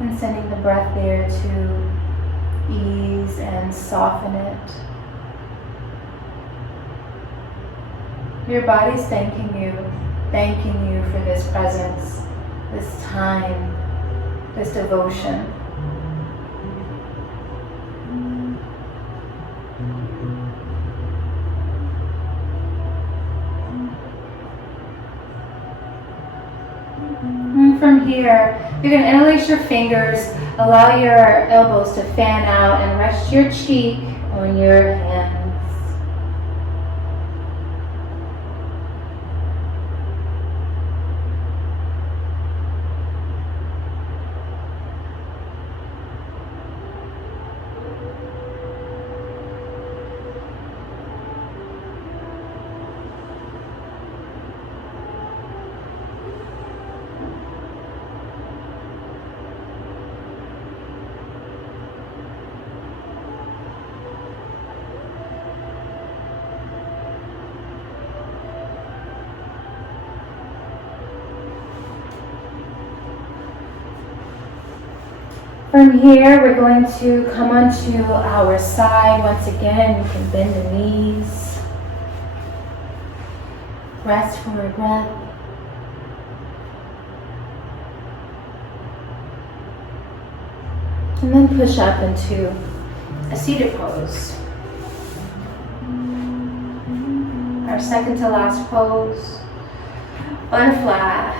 and sending the breath there to ease and soften it. Your body's thanking you for this presence, this time, this devotion. And from here, you can interlace your fingers, allow your elbows to fan out, and rest your cheek on your hands. From here, we're going to come onto our side. Once again, you can bend the knees. Rest for a breath. And then push up into a seated pose. Our second to last pose, butterfly.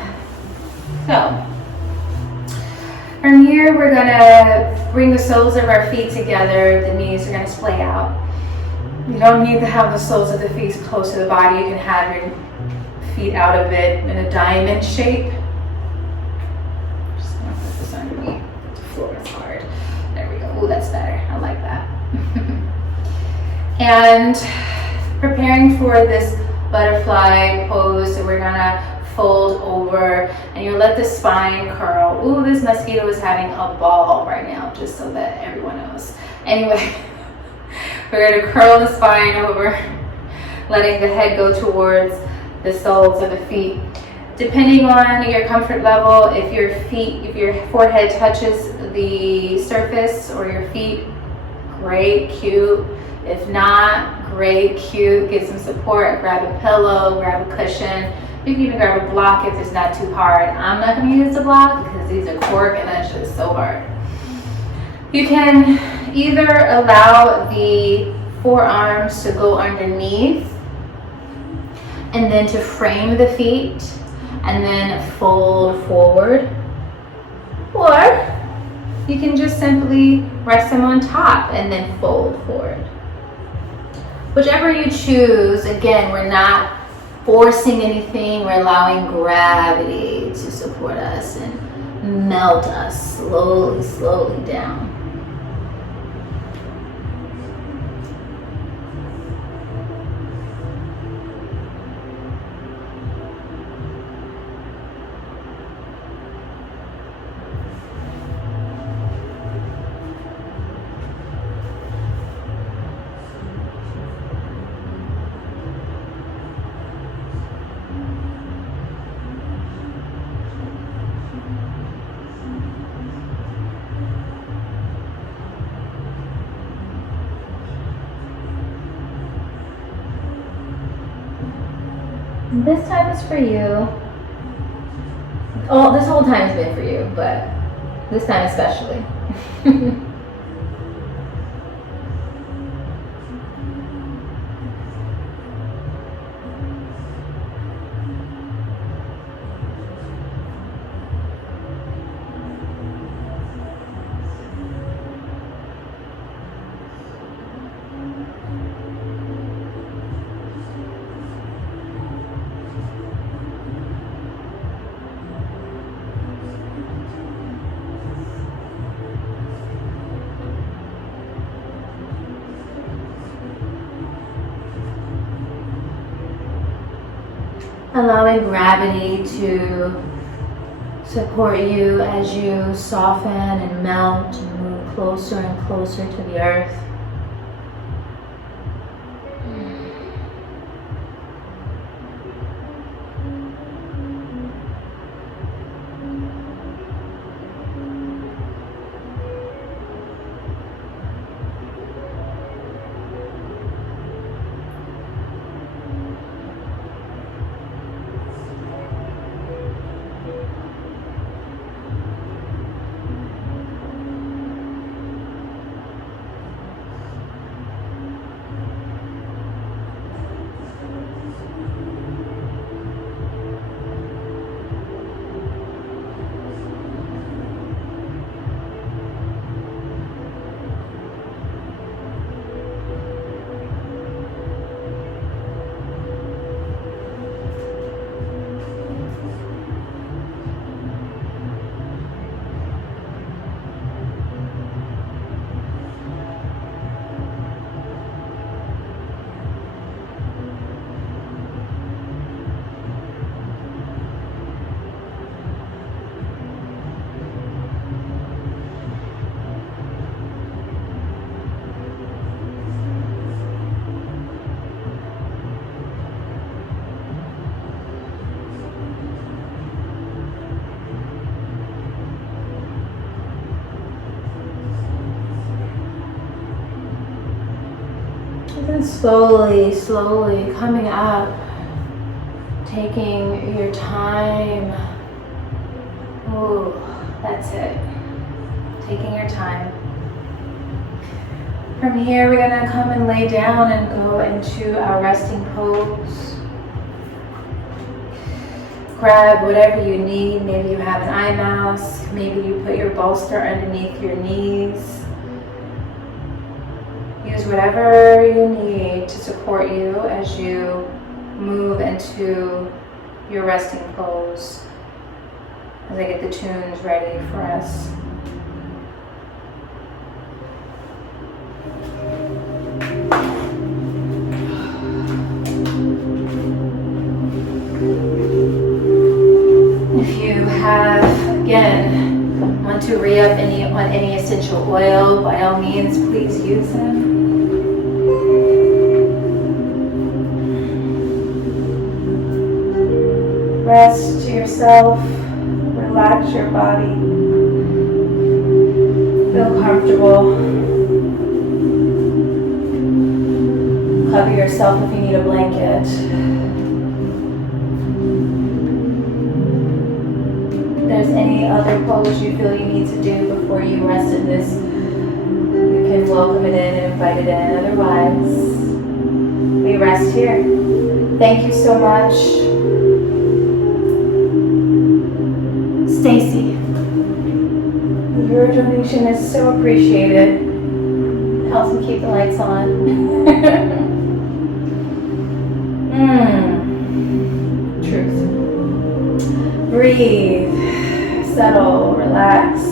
So, from here we're gonna bring the soles of our feet together. The knees are gonna splay out. You don't need to have the soles of the feet close to the body. You can have your feet out a bit in a diamond shape. Just gonna put this underneath. The floor is hard. There we go. Oh, that's better. I like that. And preparing for this butterfly pose, so we're gonna fold over and you let the spine curl. Ooh, this mosquito is having a ball right now, just so that everyone knows. Anyway, we're gonna curl the spine over, letting the head go towards the soles of the feet. Depending on your comfort level, if your forehead touches the surface or your feet, great, cute. If not, great, cute. Get some support, grab a pillow, grab a cushion. You can even grab a block if it's not too hard. I'm not gonna use a block because these are cork and that's just so hard. You can either allow the forearms to go underneath and then to frame the feet and then fold forward. Or you can just simply rest them on top and then fold forward. Whichever you choose, again, we're not forcing anything, we're allowing gravity to support us and melt us slowly, slowly down. This time is for you. Oh, this whole time has been for you, but this time especially. Allowing gravity to support you as you soften and melt and move closer and closer to the earth. And slowly, slowly coming up, taking your time. Oh, that's it. taking your time. From here, we're going to come and lay down and go into our resting pose. Grab whatever you need. Maybe you have an eye mask. Maybe you put your bolster underneath your knees. Use whatever you need to support you as you move into your resting pose. As I get the tunes ready for us. If you have, again, want to re-up on any essential oil, by all means, please use them. Rest yourself, relax your body, feel comfortable. Cover yourself if you need a blanket. If there's any other pose you feel you need to do before you rest in this, you can welcome it in and invite it in. Otherwise, we rest here. Thank you so much. Stacy, your donation is so appreciated. It helps me keep the lights on. Truth. Breathe, settle, relax.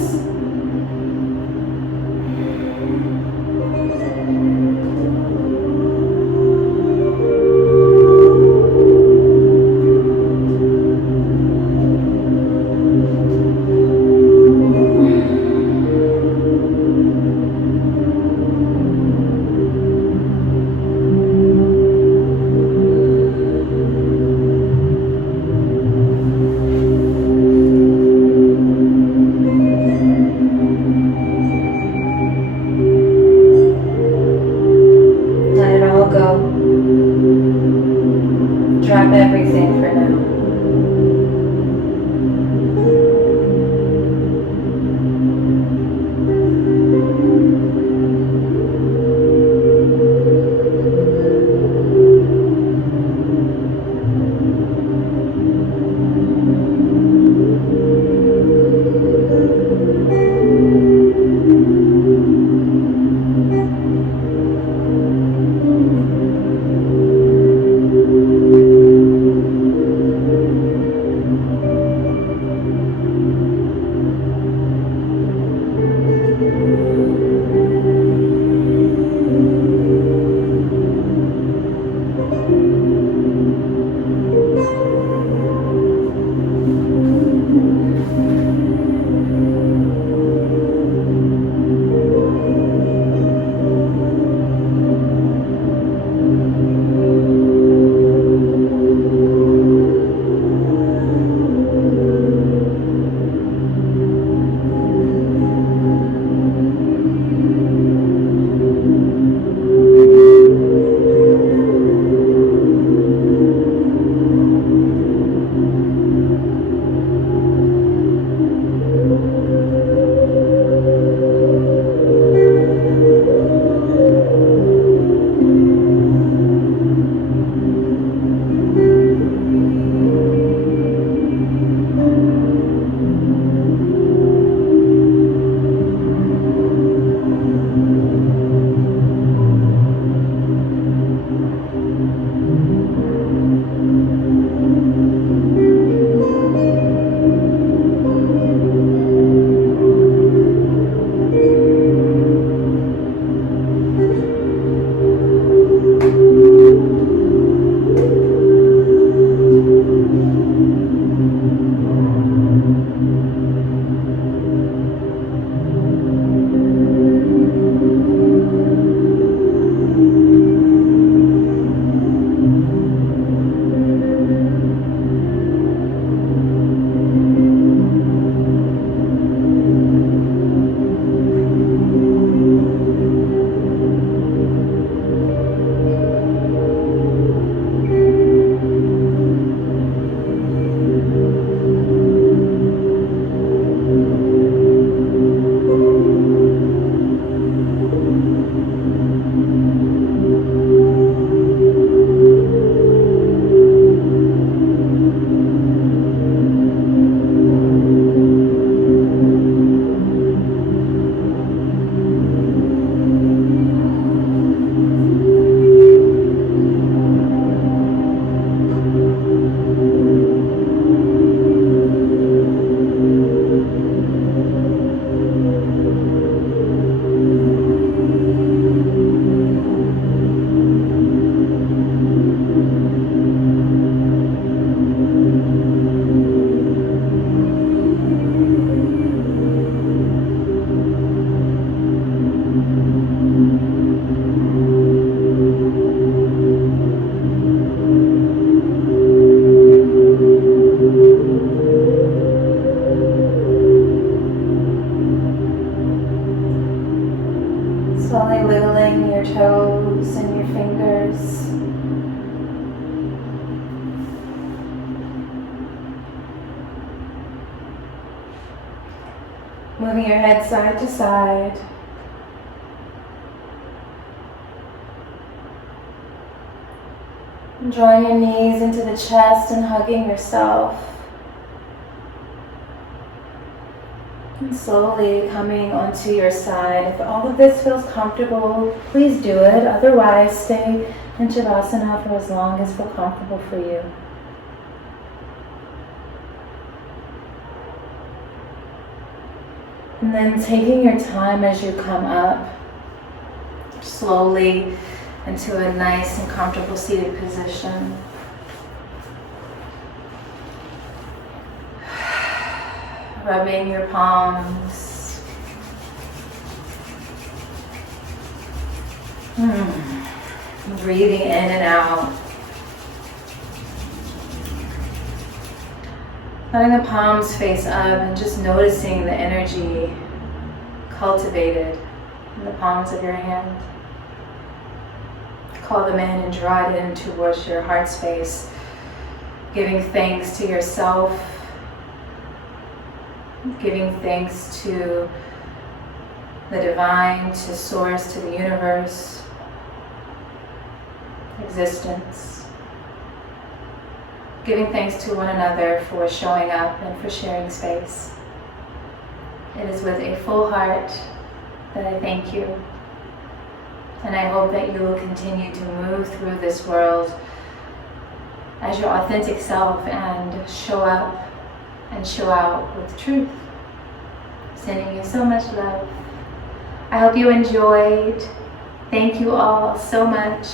Moving your head side to side. Drawing your knees into the chest and hugging yourself. And slowly coming onto your side. If all of this feels comfortable, please do it. Otherwise, stay in Shavasana for as long as feels comfortable for you. And then taking your time as you come up, slowly into a nice and comfortable seated position. Rubbing your palms. Breathing in and out. Letting the palms face up and just noticing the energy cultivated in the palms of your hand. Call them in and draw it in towards your heart space, giving thanks to yourself, giving thanks to the divine, to source, to the universe, existence. Giving thanks to one another for showing up and for sharing space. It is with a full heart that I thank you. And I hope that you will continue to move through this world as your authentic self and show up and show out with truth. Sending you so much love. I hope you enjoyed. Thank you all so much.